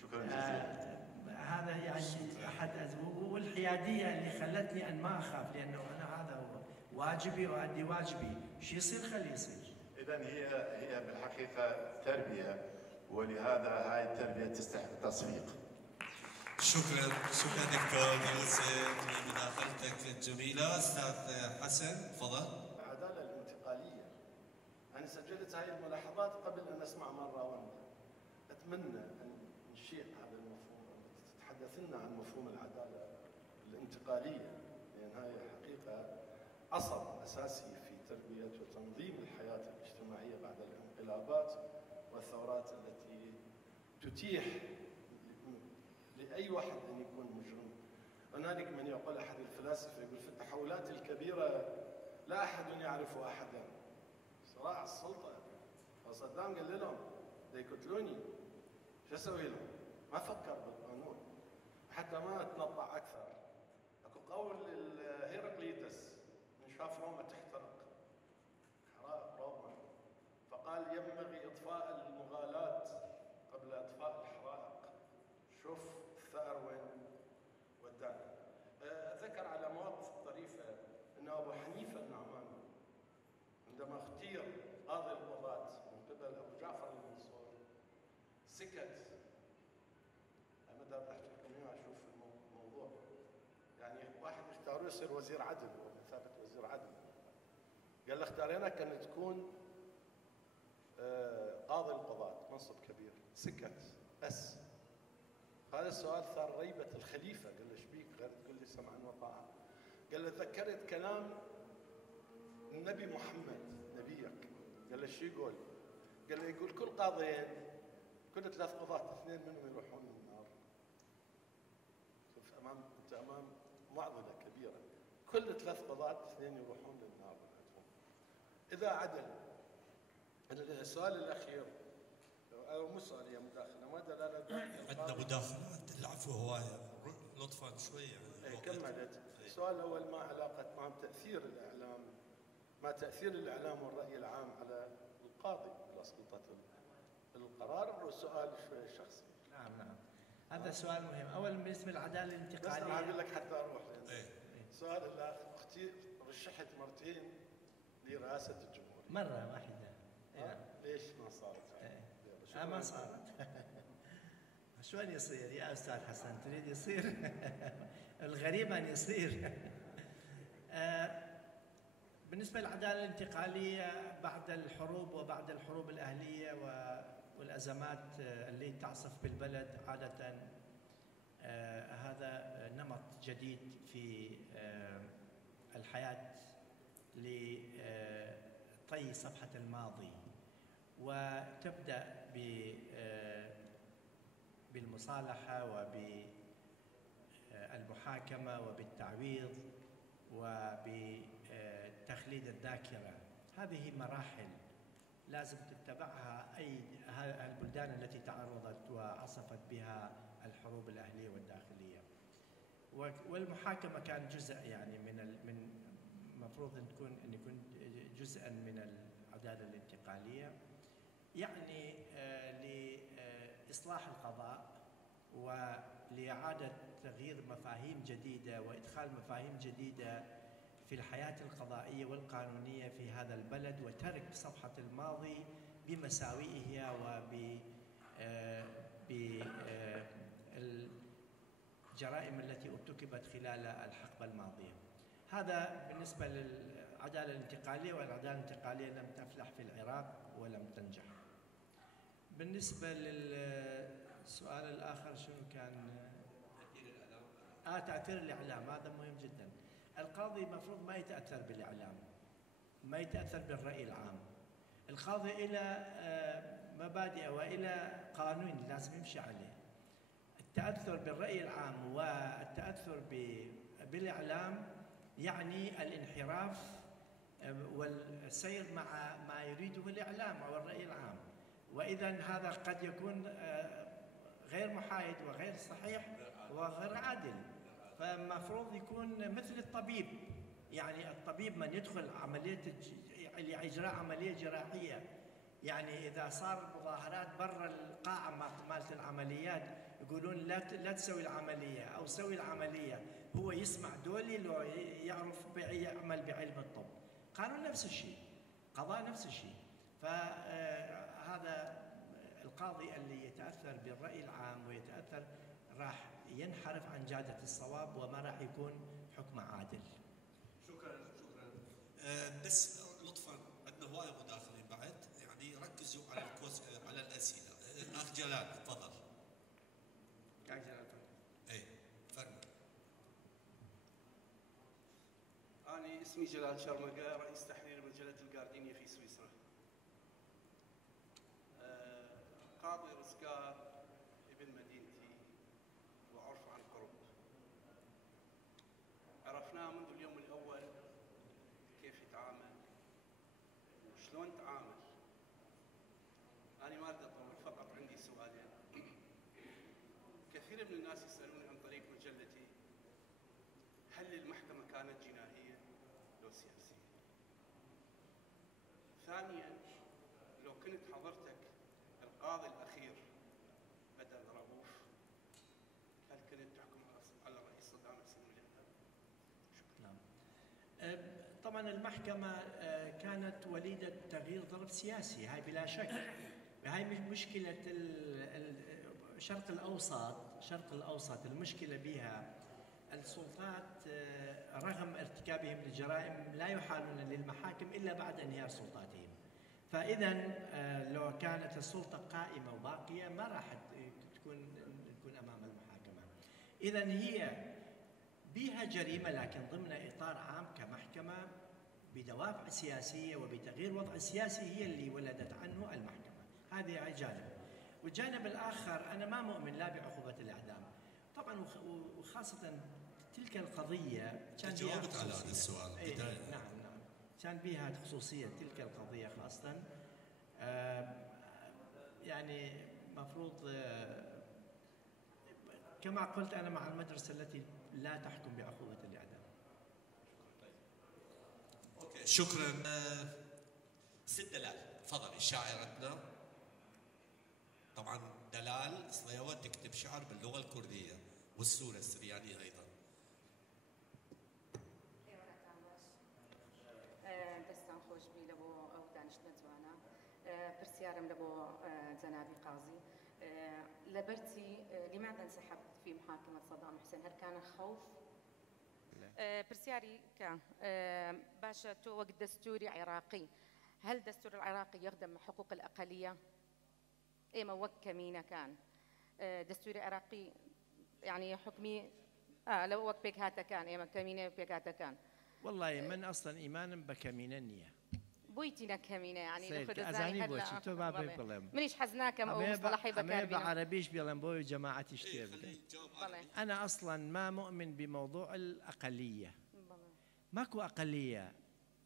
شكراً جزيلاً. هذا يعني أحد والحيادية اللي خلتني أن ما أخاف، لأنه أنا هذا هو واجبي وأدي واجبي، شو يصير خليه يصير. إذن هي بالحقيقة تربية، ولهذا هاي التربية تستحق التصفيق. شكرا دكتور يوسف لمداخلتك الجميلة. أستاذ حسن تفضل. العدالة الانتقالية، أنا سجلت هاي الملاحظات قبل أن أسمع مرة واحدة. أتمنى أن نشيع هذا المفهوم، تتحدث لنا عن مفهوم العدالة الانتقالية، لأن هاي حقيقة عصب أساسي في تربية وتنظيم الحياة الاجتماعية بعد الانقلابات والثورات التي تتيح لأي واحد أن يكون مجرم. هنالك من يقول، أحد الفلاسفة يقول، في التحولات الكبيرة لا أحد يعرف أحدا. صراع السلطة، وصدام قال لهم دا يقتلوني، شو أسوي لهم؟ ما فكر بالقانون حتى ما تنطع أكثر. أكو قول لهيراقليطس من شاف روما تحترق، حرائق روما، فقال ينبغي إطفاء المغالاة قبل إطفاء الحرائق. شوف الثأر وين ودانا. ذكر على مواقف طريفة أن أبو حنيفة النعماني عندما اختير قاضي القضاة من قبل أبو جعفر المنصور سكت. أنا بدي أحكي لكم إياه، أشوف الموضوع. يعني واحد اختاروه يصير وزير عدل، ومثابة وزير عدل، قال له اختارينك أن تكون قاضي القضاة، منصب كبير. سكت بس. هذا السؤال ثار ريبة الخليفة، قال له شبيك غير تقول لي سمعا وطاعة؟ قال له ذكرت كلام النبي محمد نبيك. قال له شو يقول؟ قال له يقول كل قاضيين، كل 3 قضاة 2 منهم يروحون النار. شوف انت امام معضلة كبيرة. كل 3 قضاة 2 يروحون للنار. إذا عدل. السؤال الأخير، أو مو سؤال، هي مداخلة، ما دلالة. عندنا مداخلات، العفو هواية، لطفا شوية. كملت. السؤال الأول، ما علاقة تأثير الإعلام، ما تأثير الإعلام والرأي العام على القاضي على سلطة القرار؟ والسؤال شوي شخصي. نعم. هذا سؤال مهم. أولا بالنسبة للعدالة الانتقالية، بس أنا أقول لك حتى أروح. السؤال الآخر، أختي رشحت مرتين لرئاسة الجمهورية. مرة واحدة. ليش ما صارت؟ ما صارت. شلون يصير يا أستاذ حسن؟ تريد يصير؟ الغريب أن يصير. بالنسبة للعدالة الانتقالية بعد الحروب وبعد الحروب الأهلية والأزمات اللي تعصف بالبلد عادة، هذا نمط جديد في الحياة لطي صفحة الماضي، وتبدأ بالمصالحة وبالمحاكمة وبالتعويض وبتخليد الذاكرة. هذه مراحل لازم تتبعها أي البلدان التي تعرضت وعصفت بها الحروب الأهلية والداخلية. والمحاكمة كان جزء يعني من المفروض أن يكون جزءا من العدالة الانتقالية، يعني لإصلاح القضاء ولإعادة تغيير مفاهيم جديدة وإدخال مفاهيم جديدة في الحياة القضائية والقانونية في هذا البلد، وترك صفحة الماضي بمساوئها بالجرائم التي ارتكبت خلال الحقبة الماضية. هذا بالنسبة للعدالة الانتقالية، والعدالة الانتقالية لم تفلح في العراق ولم تنجح. بالنسبة للسؤال الآخر شنو كان؟ تأثير الإعلام، هذا مهم جدا. القاضي المفروض ما يتأثر بالإعلام، ما يتأثر بالرأي العام. القاضي إلى مبادئ وإلى قانون لازم يمشي عليه. التأثر بالرأي العام والتأثر بالإعلام يعني الانحراف والسير مع ما يريده الإعلام أو الرأي العام، وإذا هذا قد يكون غير محايد وغير صحيح وغير عادل. فالمفروض يكون مثل الطبيب، يعني الطبيب من يدخل لإجراء عملية جراحية، يعني إذا صار مظاهرات برا القاعة مالت العمليات يقولون لا تسوي العملية أو سوي العملية، هو يسمع دولي لو يعرف يعمل بعلم الطب. قانون نفس الشيء، قضاء نفس الشيء. فهذا القاضي اللي يتأثر بالرأي العام ويتأثر راح ينحرف عن جادة الصواب وما راح يكون حكم عادل. شكرا. بس لطفا عندنا هواية مداخلين بعد، يعني ركزوا على الأسئلة. أخ جلال تفضل. ايه فرق. أنا اسمي جلال شرمقة، رئيس تحرير مجلة الجاردينية في سويسرا. قاضي رزقار ابن مدينتي وعرف عن قرب، عرفناه منذ اليوم الأول كيف يتعامل وشلون تعامل. أنا ما أريد أطول، فقط عندي سؤالين. كثير من الناس يسألوني عن طريق مجلتي هل المحكمة كانت جنائية لو سياسية؟ ثانيا، لو كنت حضرتك القاضي الأخير بدل رؤوف هل كنت تحكم على الرئيس صدام حسين مجددا؟ شكرا. نعم. طبعا المحكمة كانت وليدة تغيير ضرب سياسي، هاي بلا شك. هاي مشكلة الشرق الأوسط، المشكلة بها السلطات رغم ارتكابهم للجرائم لا يحالون للمحاكم إلا بعد انهيار سلطاتهم. فإذا لو كانت السلطة قائمة وباقية ما راح تكون أمام المحاكمة. إذا هي بها جريمة لكن ضمن إطار عام كمحكمة بدوافع سياسية وبتغيير وضع سياسي هي اللي ولدت عنه المحكمة. هذه جانب. والجانب الآخر أنا ما مؤمن لا بعقوبة الإعدام طبعا، وخاصة تلك القضية كان جاوبت على هذا السؤال بداية. نعم كان بها خصوصية تلك القضية خاصة. يعني مفروض كما قلت أنا مع المدرسة التي لا تحكم بعقوبة الإعدام. أوكي شكرا. ست دلال تفضلي شاعرتنا. طبعا دلال صليوة تكتب شعر باللغة الكردية والسورة السريانية أيضا. دستان خوش بي لبو أو دانشنا جوانا برسيارم لبو جنابي قاضي لبرتي لماذا انسحبت في محاكمة صدام حسين؟ هل كان خوف؟ برسياري كان باشا تو وقت دستوري عراقي، هل الدستور العراقي يخدم حقوق الأقلية؟ إيما وقت كمينة كان دستوري عراقي يعني حكمي لو وقت بيك هاتا كان إيما كمينة بيك هاتا كان. والله من أصلا إيمانا بكمينة النية بويتنا كمينة يعني ناخذ أزاني بوشي تو بابي بلم منيش حزناك أو مصطلحي بكابينة أما عربيش بلم بوي جماعتي اشتري. أنا أصلا ما مؤمن بموضوع الأقلية. ماكو أقلية،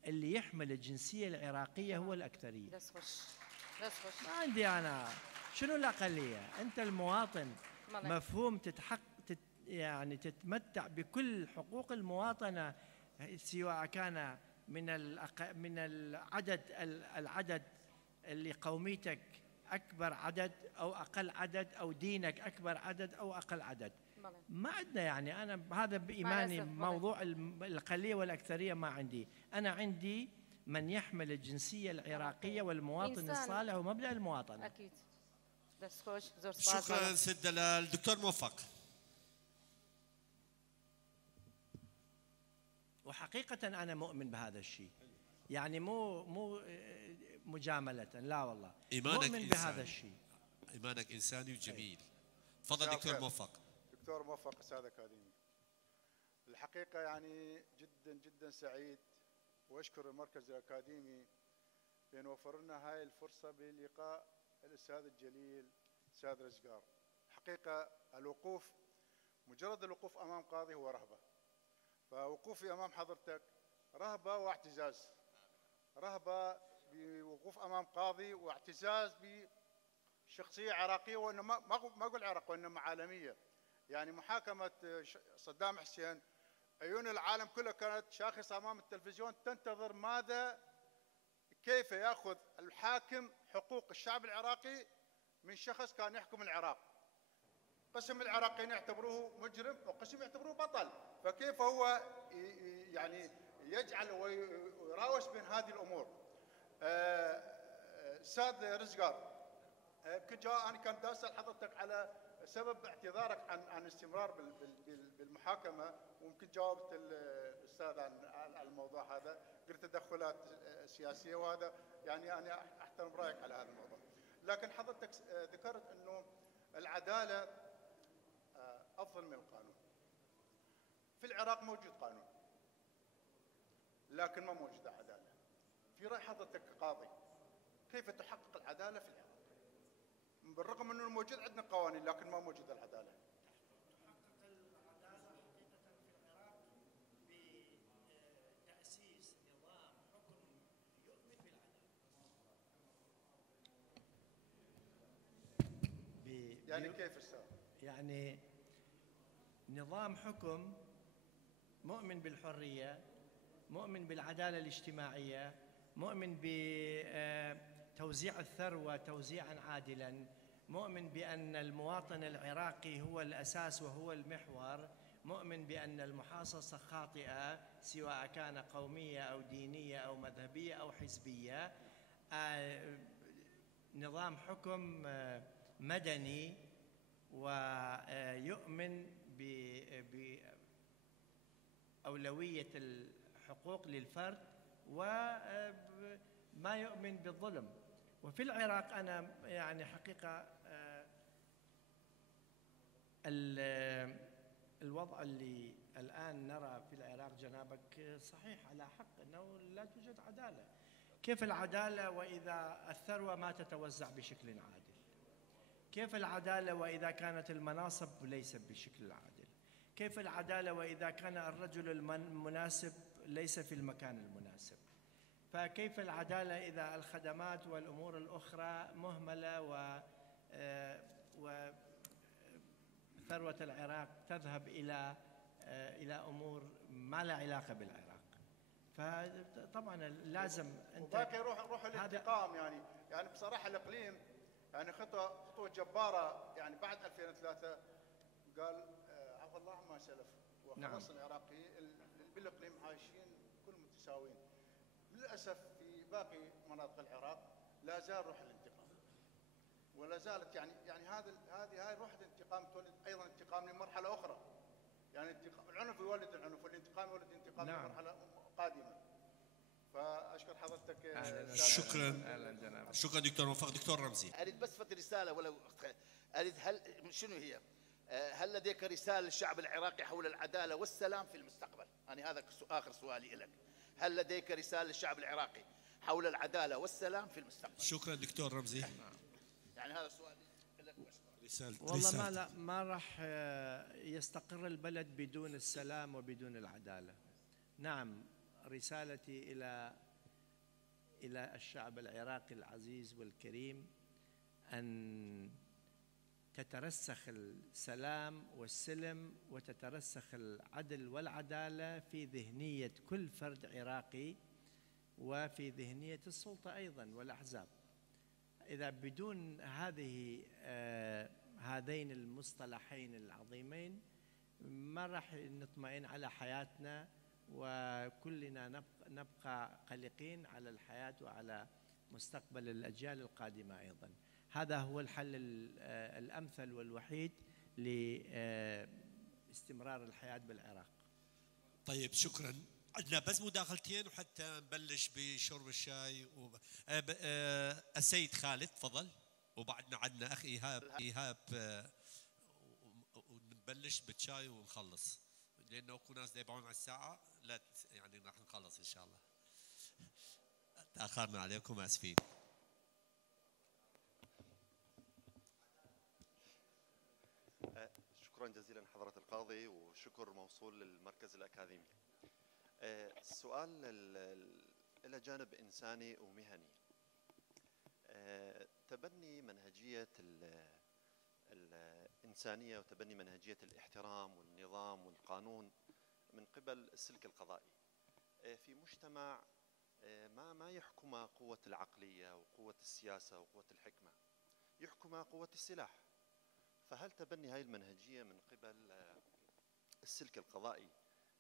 اللي يحمل الجنسية العراقية هو الأكثرية. بس خوش ما عندي أنا شنو الأقلية؟ أنت المواطن مفهوم يعني تتمتع بكل حقوق المواطنة سواء كان من العدد اللي قوميتك أكبر عدد أو أقل عدد، أو دينك أكبر عدد أو أقل عدد. ما عندنا يعني، أنا هذا بإيماني موضوع الأقلية والأكثرية ما عندي. أنا عندي من يحمل الجنسية العراقية والمواطن الصالح ومبدأ المواطنة. أكيد. شكرا سيد دلال. دكتور موفق. وحقيقة أنا مؤمن بهذا الشيء، يعني مو مجاملة، لا والله مؤمن بهذا الشيء. إيمانك إنساني وجميل. تفضل دكتور موفق. دكتور موفق أستاذ أكاديمي، الحقيقة يعني جدا جدا سعيد وأشكر المركز الأكاديمي بأن وفر لنا هاي الفرصة بلقاء الأستاذ الجليل أستاذ رزقار. الحقيقة الوقوف، مجرد الوقوف أمام قاضي هو رهبة، فوقوفي أمام حضرتك رهبة واعتزاز، رهبة بوقوف أمام قاضي واعتزاز بشخصية عراقية، وإنه ما أقول عراق وإنما عالمية. يعني محاكمة صدام حسين عيون العالم كلها كانت شاخصة أمام التلفزيون تنتظر ماذا، كيف يأخذ الحاكم حقوق الشعب العراقي من شخص كان يحكم العراق. قسم العراقيين يعتبروه مجرم وقسم يعتبروه بطل، فكيف هو يعني يجعل ويراوش بين هذه الأمور. أستاذ رزقار، أنا كنت أسأل حضرتك على سبب اعتذارك عن استمرار بالمحاكمة، ويمكن جاوبت الأستاذ عن الموضوع هذا، قلت تدخلات سياسية، وهذا يعني أنا أحترم رأيك على هذا الموضوع. لكن حضرتك ذكرت أنه العدالة أفضل من القانون. في العراق موجود قانون لكن ما موجودة عدالة. في رأي حضرتك قاضي كيف تحقق العدالة في العراق؟ بالرغم أنه موجود عندنا قوانين لكن ما موجودة العدالة. تحقق العدالة حقيقة في العراق بتأسيس نظام حكم يؤمن بالعدالة. يعني كيف أستاذ؟ يعني نظام حكم مؤمن بالحرية، مؤمن بالعدالة الاجتماعية، مؤمن بتوزيع الثروة توزيعا عادلا، مؤمن بأن المواطن العراقي هو الأساس وهو المحور، مؤمن بأن المحاصصة خاطئة سواء كان قومية أو دينية أو مذهبية أو حزبية، نظام حكم مدني ويؤمن بأولوية الحقوق للفرد وما يؤمن بالظلم. وفي العراق أنا يعني حقيقة الوضع اللي الآن نرى في العراق جنابك صحيح على حق أنه لا توجد عدالة. كيف العدالة وإذا الثروة ما تتوزع بشكل عادل؟ كيف العدالة وإذا كانت المناصب ليست بشكل عادل؟ كيف العدالة وإذا كان الرجل المناسب ليس في المكان المناسب؟ فكيف العدالة إذا الخدمات والأمور الأخرى مهملة وثروة العراق تذهب إلى أمور ما لا علاقة بالعراق؟ فطبعا لازم أنت وباقي روح الانتقام. يعني بصراحة الإقليم يعني خطوة جبارة. يعني بعد 2003 قال عفى الله ما سلف وخلص. نعم. العراقي بالإقليم عايشين كل متساويين. للأسف في باقي مناطق العراق لا زال روح الانتقام، ولا زالت يعني هذه روح الانتقام تولد أيضا انتقام لمرحلة أخرى. يعني العنف يولد العنف والانتقام يولد انتقام. نعم. لمرحلة قادمة. فأشكر حضرتك. شكرا. شكرا دكتور موفق. دكتور رمزي، أريد بس فترة رسالة ولو أريد، شنو هي؟ هل لديك رسالة للشعب العراقي حول العدالة والسلام في المستقبل؟ أنا هذا آخر سؤالي لك. هل لديك رسالة للشعب العراقي حول العدالة والسلام في المستقبل؟ شكرا دكتور رمزي. يعني هذا سؤالي لك. والله ما راح يستقر البلد بدون السلام وبدون العدالة. نعم، رسالتي إلى الشعب العراقي العزيز والكريم أن تترسخ السلام والسلم وتترسخ العدل والعدالة في ذهنية كل فرد عراقي وفي ذهنية السلطة أيضا والأحزاب. إذا بدون هذين المصطلحين العظيمين ما راح نطمئن على حياتنا، وكلنا نبقى قلقين على الحياة وعلى مستقبل الأجيال القادمة أيضا. هذا هو الحل الأمثل والوحيد لاستمرار الحياة بالعراق. طيب شكرا. عندنا بس مداخلتين وحتى نبلش بشرب الشاي السيد خالد تفضل، وبعدنا عندنا أخ إيهاب ونبلش بالشاي ونخلص، لأنه اكو ناس يبعون على الساعة، لا يعني راح نخلص إن شاء الله. تأخرنا عليكم، آسفين. شكرا جزيلا حضرة القاضي، وشكر موصول للمركز الأكاديمي. السؤال إلى جانب إنساني ومهني. تبني منهجية الإنسانية وتبني منهجية الاحترام والنظام والقانون من قبل السلك القضائي في مجتمع ما يحكم قوة العقلية وقوة السياسة وقوة الحكمة، يحكم قوة السلاح. فهل تبني هاي المنهجية من قبل السلك القضائي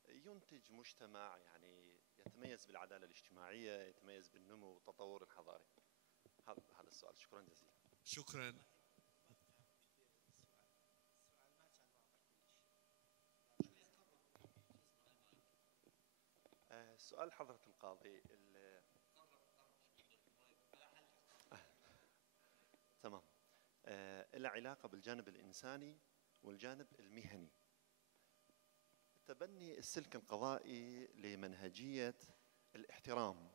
ينتج مجتمع يعني يتميز بالعدالة الاجتماعية، يتميز بالنمو والتطور الحضاري؟ هذا السؤال. شكرا جزيلا. شكرا. سؤال حضرة القاضي تمام، له علاقة بالجانب الإنساني والجانب المهني. تبني السلك القضائي لمنهجية الاحترام،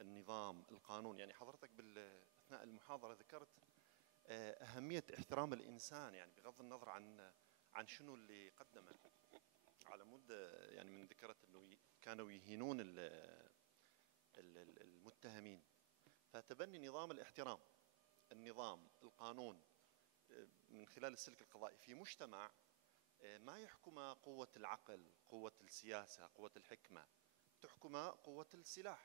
النظام، القانون. يعني حضرتك أثناء المحاضرة ذكرت أهمية احترام الإنسان، يعني بغض النظر عن شنو اللي قدمه، على مود يعني من ذكرت أنه كانوا يهينون المتهمين. فتبني نظام الاحترام، النظام، القانون من خلال السلك القضائي في مجتمع ما يحكم قوة العقل، قوة السياسة، قوة الحكمة، تحكم قوة السلاح.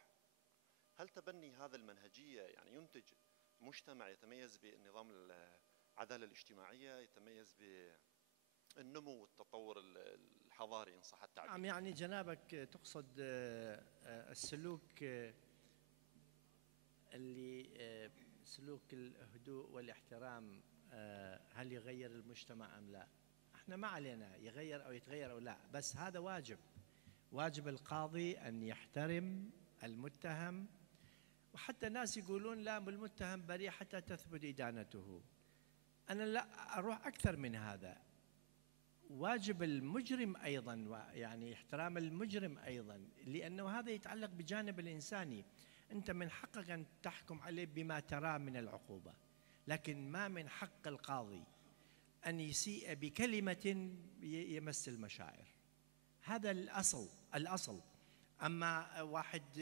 هل تبني هذا المنهجية يعني ينتج مجتمع يتميز بالنظام العدالة الاجتماعية، يتميز بالنمو والتطور الحضاري إن صح التعبير؟ نعم، يعني جنابك تقصد السلوك اللي سلوك الهدوء والاحترام هل يغير المجتمع أم لا؟ احنا ما علينا يغير أو يتغير أو لا، بس هذا واجب القاضي أن يحترم المتهم. وحتى الناس يقولون لا المتهم بريء حتى تثبت إدانته. أنا لا أروح أكثر من هذا، واجب المجرم أيضا، يعني احترام المجرم أيضا، لأنه هذا يتعلق بجانب الإنساني. أنت من حقك أن تحكم عليه بما تراه من العقوبة، لكن ما من حق القاضي أن يسيء بكلمة يمس المشاعر. هذا الأصل. أما واحد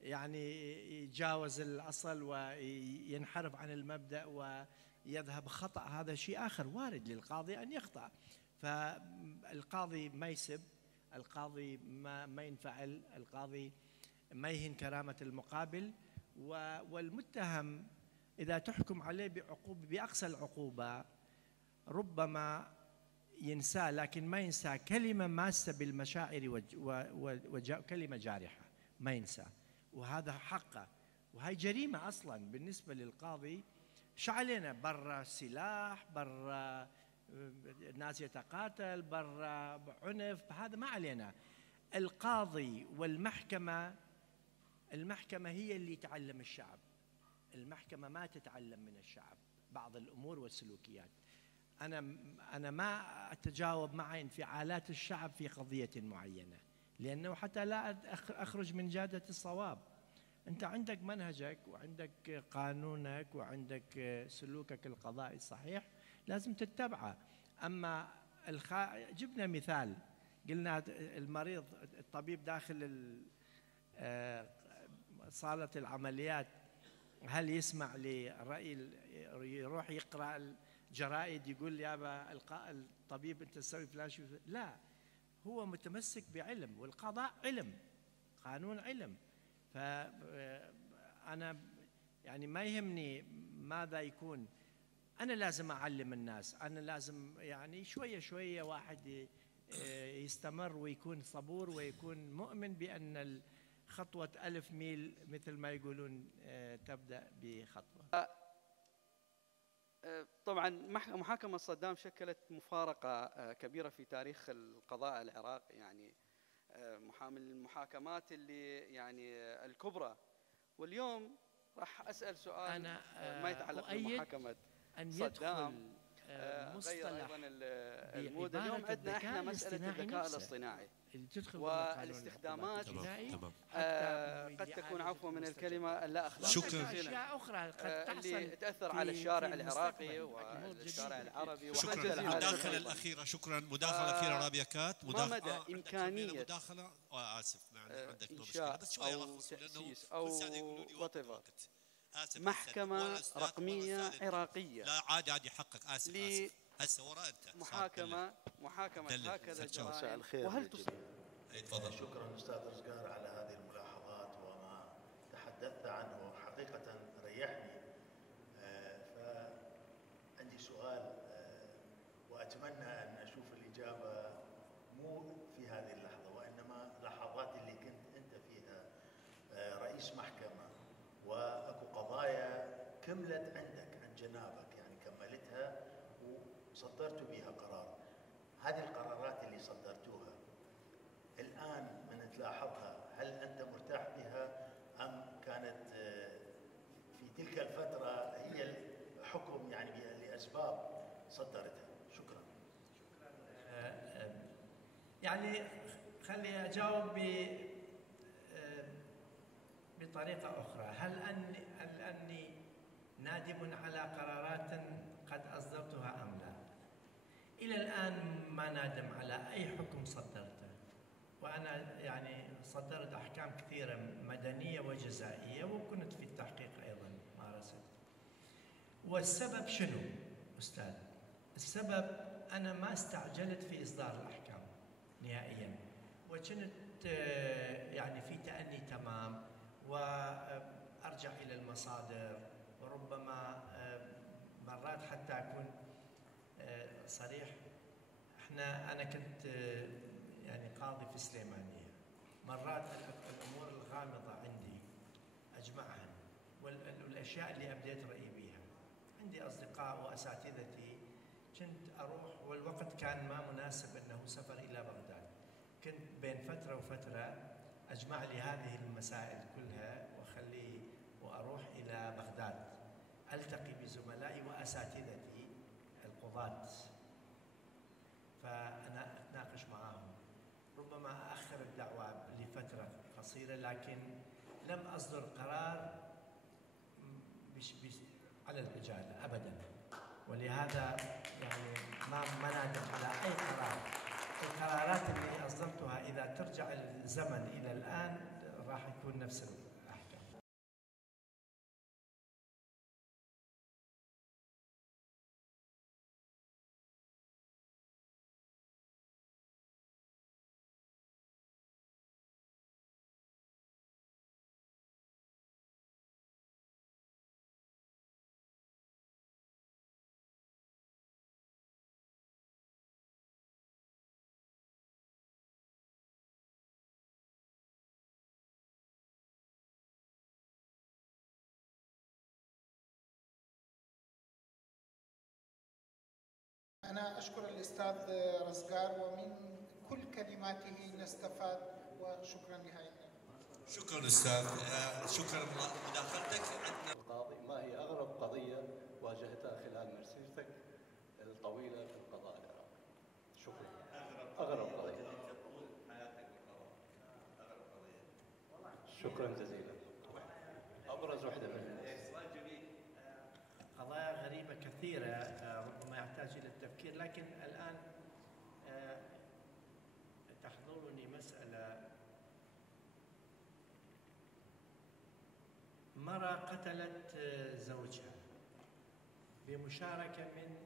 يعني يتجاوز الأصل وينحرف عن المبدأ ويذهب خطأ، هذا شيء آخر. وارد للقاضي أن يخطأ، فالقاضي ما يسب، القاضي ما ينفعل، القاضي ما يهين كرامة المقابل. والمتهم إذا تحكم عليه بأقصى العقوبة ربما ينسى، لكن ما ينسى كلمة ماسة بالمشاعر وكلمة جارحة، ما ينسى، وهذا حقه. وهي جريمة أصلا بالنسبة للقاضي. شو علينا برا سلاح، برا ناس يتقاتل، برا عنف، هذا ما علينا. القاضي والمحكمة، المحكمة هي اللي تعلم الشعب، المحكمة ما تتعلم من الشعب بعض الأمور والسلوكيات. أنا ما أتجاوب مع انفعالات الشعب في قضية معينة، لأنه حتى لا أخرج من جادة الصواب. أنت عندك منهجك وعندك قانونك وعندك سلوكك القضائي الصحيح، لازم تتبعه. أما جبنا مثال، قلنا المريض، الطبيب داخل صالة العمليات هل يسمع لرأي، يروح يقرأ جرائد يقول يابا الطبيب أنت تسوي فلان شو، لا، هو متمسك بعلم، والقضاء علم، قانون علم. فأنا يعني ما يهمني ماذا يكون، أنا لازم أعلم الناس، أنا لازم يعني شوية شوية واحد يستمر ويكون صبور ويكون مؤمن بأن خطوة 1000 ميل مثل ما يقولون تبدأ بخطوة. طبعا محاكمة صدام شكلت مفارقة كبيرة في تاريخ القضاء العراقي، يعني من المحاكمات اللي يعني الكبرى. واليوم راح أسأل سؤال أنا ما يتعلق بمحاكمة أن صدام، مصطلح غير أيضا المود. اليوم عندنا احنا مسألة الذكاء الاصطناعي والاستخدامات قد تكون عفوا من الكلمة لا أخلاقية. شكرا. أشياء أخرى قد تحصل اللي تأثر على الشارع العراقي والشارع العربي. شكرا. المداخلة الأخيرة، شكرا. مداخلة أخيرة رابية كات. ما مدى إمكانية مداخلة؟ آسف، عندك إنشاء أو تأسيس أو whatever محكمة رقمية عراقية؟ لا عادي حقك. آسف هسه ورا أنت. محاكمة هكذا جرائم. وهل تفضل. شكرا أستاذ رزقار على هذه الملاحظات وما تحدثت عنه، حقيقة ريحني. فعندي سؤال وأتمنى أن أشوف الإجابة مو في هذه اللحظة وإنما لحظات اللي كنت أنت فيها رئيس محكمة وأكو قضايا كملت عندك عن جنابك، يعني كملتها وصدرتوا بها قرار. هذه القرارات اللي صدرتوها الآن من تلاحظها، هل أنت مرتاح بها أم كانت في تلك الفترة هي الحكم يعني لأسباب صدرتها؟ شكرا. يعني خلي أجاوب بطريقة أخرى. هل أني نادم على قرارات قد أصدرتها أم لا؟ إلى الآن ما نادم على أي حكم صدرته، وأنا يعني صدرت أحكام كثيرة مدنية وجزائية، وكنت في التحقيق أيضا مارست. والسبب شنو أستاذ؟ السبب أنا ما استعجلت في إصدار الأحكام نهائيا، وكنت يعني في تأني تمام، وأرجع إلى المصادر، وربما مرات حتى أكون صريح. أنا كنت يعني قاضي في سليمانية، مرات الأمور الغامضة عندي أجمعها، والأشياء اللي أبديت رأيي بيها. عندي أصدقاء وأساتذتي كنت أروح، والوقت كان ما مناسب أنه سفر إلى بغداد، كنت بين فترة وفترة أجمع لي هذه المسائل كلها وأروح إلى بغداد ألتقي بزملائي وأساتذتي القضاة، فأنا أتناقش معهم. ربما أخر الدعوة لفترة قصيرة، لكن لم أصدر قرار على العجالة أبدا، ولهذا يعني ما نادم على أي قرار. القرارات اللي أصدرتها إذا ترجع الزمن إلى الآن راح يكون نفس الأحكام. أنا أشكر الأستاذ رزقار، ومن كل كلماته نستفاد، وشكرا نهائيا. شكرا أستاذ. شكرا لمداخلتك. عندنا القاضي، ما هي أغرب قضية واجهتها خلال مسيرتك الطويلة في القضاء العراقي؟ شكرا. أغرب قضية. شكرا جزيلا. أبرز وحدة منها. قضايا غريبة كثيرة ربما يحتاج إلى التفكير، لكن الآن تحضرني مسألة. مرة قتلت زوجها بمشاركة من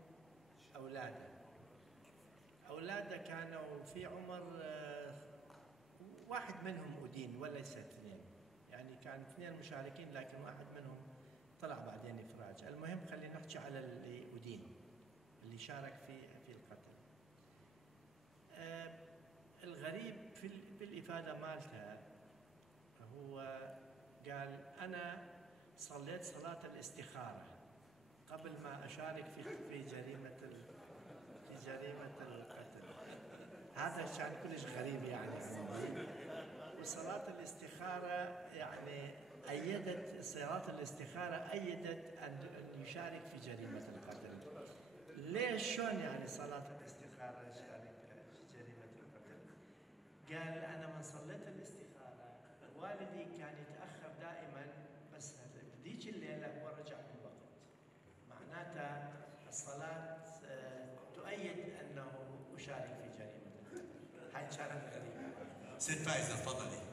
أولاده كانوا في عمر واحد منهم أدين وليس اثنين، يعني كان اثنين مشاركين لكن واحد منهم طلع بعدين إفراج. المهم خلينا نحكي على اللي أدين، اللي شارك في القتل. الغريب بالإفادة مالته هو قال أنا صليت صلاة الاستخارة قبل ما أشارك في جريمة القتل. هذا كان كلش غريب يعني. وصلاة الاستخارة يعني صلاة الاستخارة أيدت أن يشارك في جريمة القتل. ليش شلون يعني صلاة الاستخارة يشارك في جريمة القتل؟ قال أنا من صليت الاستخارة والدي كان يتأخر دائما، بس ذيك الليلة هو رجع من وقت، معناتها الصلاة تؤيد أنه أشارك في جريمة القتل. هاي كانت غريبة. ست فايزة تفضلي.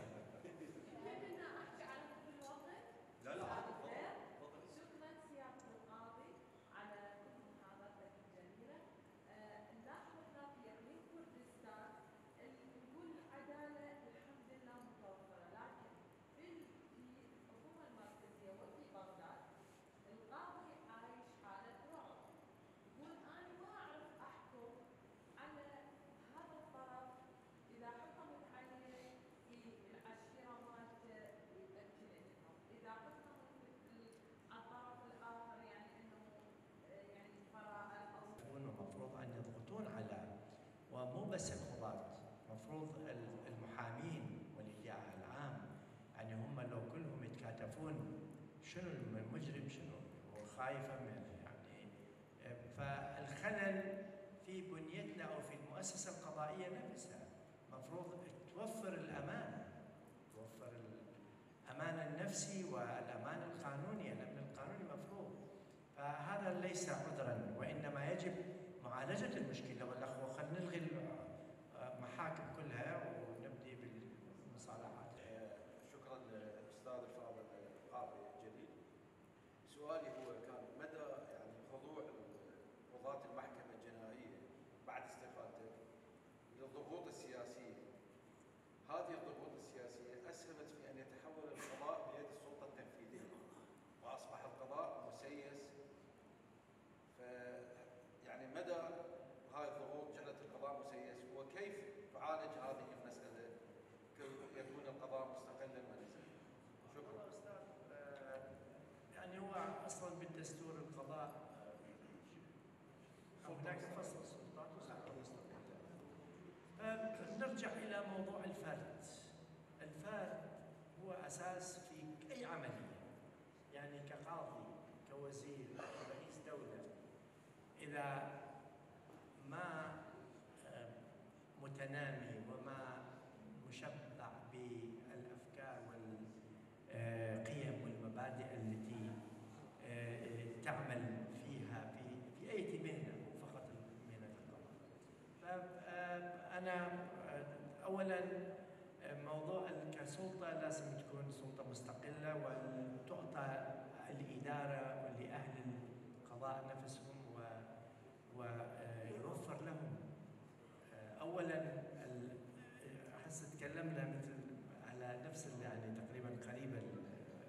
ومو بس القضاة، مفروض المحامين والادعاء العام، يعني هم لو كلهم يتكاتفون شنو المجرم شنو هو خايفه من يعني. فالخلل في بنيتنا او في المؤسسه القضائيه نفسها، مفروض توفر الامان، توفر الامان النفسي والامان القانوني، الامن القانوني مفروض. فهذا ليس عذرا، وانما يجب معالجة المشكلة. والأخوة خلينا نلغي المحاكم كلها ونبدي بالمصالحات. شكرا أستاذ الفاضل القاضي جليل. سؤالي هو كان مدى يعني خضوع قضاة المحكمة الجنائية بعد استقالته للضغوط السياسية. هذه الضغوط السياسية أسهمت في أن يتحول القضاء بيد السلطة التنفيذية، وأصبح القضاء مسيس. يعني مدى هاي الضغوط جعلت القضاء مسيس، وكيف تعالج هذه المسألة كي يكون القضاء مستقلا ونزيها؟ شكرا. أستاذ يعني هو أصلا بالدستور القضاء هناك فصل السلطات وسلطة مستقلة. نرجع إلى موضوع الفرد. الفرد هو أساس في أي عملية، يعني كقاضي، كوزير، كرئيس دولة، إذا ما متنامي وما مشبع بالأفكار والقيم والمبادئ التي تعمل فيها في أي مهنة، فقط مهنة القضاء. فأنا أولا موضوع كسلطة لازم تكون سلطة مستقلة، وتعطى الإدارة لأهل القضاء نفسهم ويوفر لهم. اولا احس تكلمنا مثل على نفس يعني تقريبا قريبه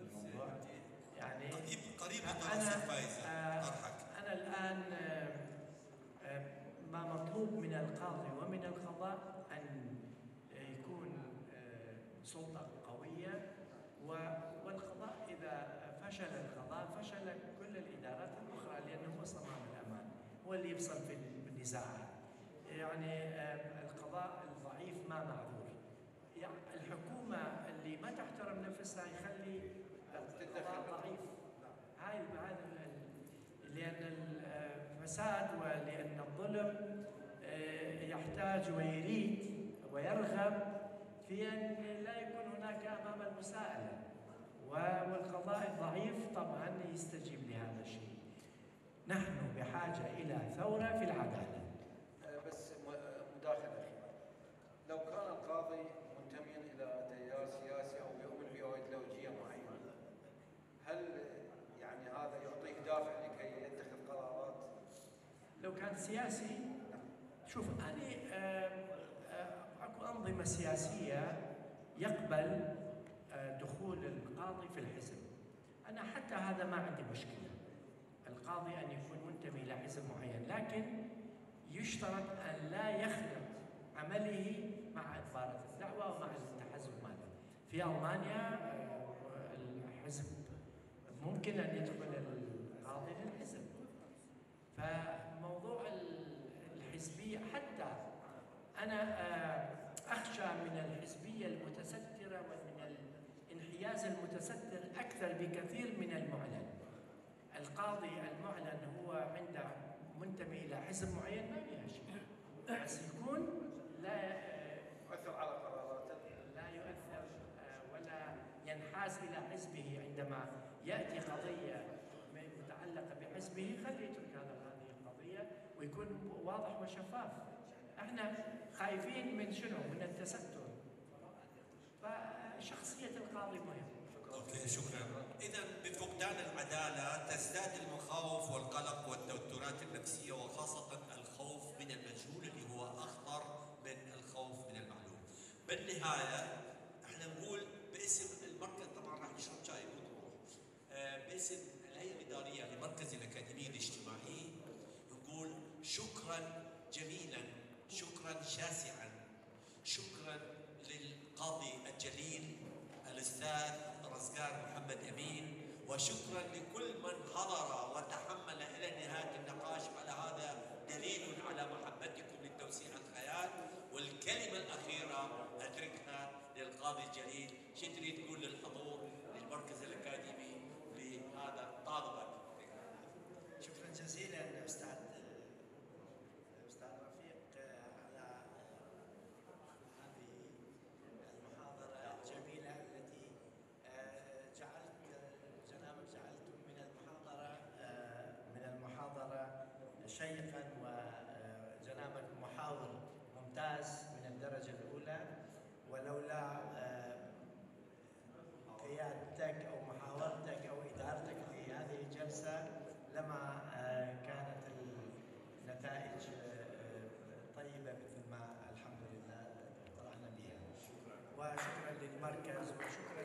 الموضوع، يعني قريب انا الان ما مطلوب من القاضي ومن القضاء ان يكون سلطه قويه، والقضاء اذا فشل القضاء فشل كل الادارات الاخرى، لانه هو صمام الامان، هو اللي يفصل في النزاعات. يعني القضاء الضعيف ما معذور، يعني الحكومه اللي ما تحترم نفسها يخلي القضاء ضعيف. هاي لان الفساد ولان الظلم يحتاج ويريد ويرغب في ان لا يكون هناك امام المساءله، والقضاء الضعيف طبعا يستجيب لهذا الشيء. نحن بحاجة إلى ثورة في العدالة. بس مداخلة أخيرة، لو كان القاضي منتميا إلى تيار سياسي أو يؤمن بأيديولوجية معينة، هل يعني هذا يعطيه دافع لكي يتخذ قرارات؟ لو كان سياسي، شوف أنا أكو أنظمة سياسية يقبل دخول القاضي في الحزب. أنا حتى هذا ما عندي مشكلة، القاضي أن يكون منتمي إلى حزب معين، لكن يشترط أن لا يخلط عمله مع إثارة الدعوة ومع التحزب ماله. في ألمانيا الحزب ممكن أن يدخل القاضي للحزب. فموضوع الحزبية حتى أنا أخشى من الحزبية المتسترة ومن الانحياز المتستر أكثر بكثير من المعلن. القاضي المعلن هو عنده منتمي إلى حزب معين ما فيها شيء، بس يكون لا يؤثر على قراراته، لا يؤثر ولا ينحاز إلى حزبه. عندما يأتي قضية متعلقة بحزبه خليه يترك هذه القضية ويكون واضح وشفاف. احنا خايفين من شنو؟ من التستر. فشخصية القاضي مهمة. اوكي شكرا. اذا بفقدان العداله تزداد المخاوف والقلق والتوترات النفسيه، وخاصه الخوف من المجهول اللي هو اخطر من الخوف من المعلوم. بالنهايه احنا نقول باسم المركز، طبعا راح نشرب شاي ونروح، باسم الهيئه الاداريه لمركز الاكاديميه الاجتماعي نقول شكرا جميلا، شكرا شاسعا، شكرا للقاضي الجليل الاستاذ رزقار محمد امين، وشكرا لكل من حضر وتحمل الى نهايه النقاش. على هذا دليل على محبتكم للتوسيع الخيال. والكلمه الاخيره اتركها للقاضي الجليل، شو تريد تقول للحضور للمركز الاكاديمي لهذا طالبك؟ شكرا جزيلا استاذ رفيق على هذه المحاضرة الجميلة التي جنابك جعلتم من المحاضرة شيقا، وجنابك محاور ممتاز من الدرجة الأولى. ولولا قيادتك أو محاورتك أو إدارتك لهذه الجلسة لما كانت النتائج طيبة مثل ما الحمد لله طلعنا بها. وشكرا للمركز وشكرا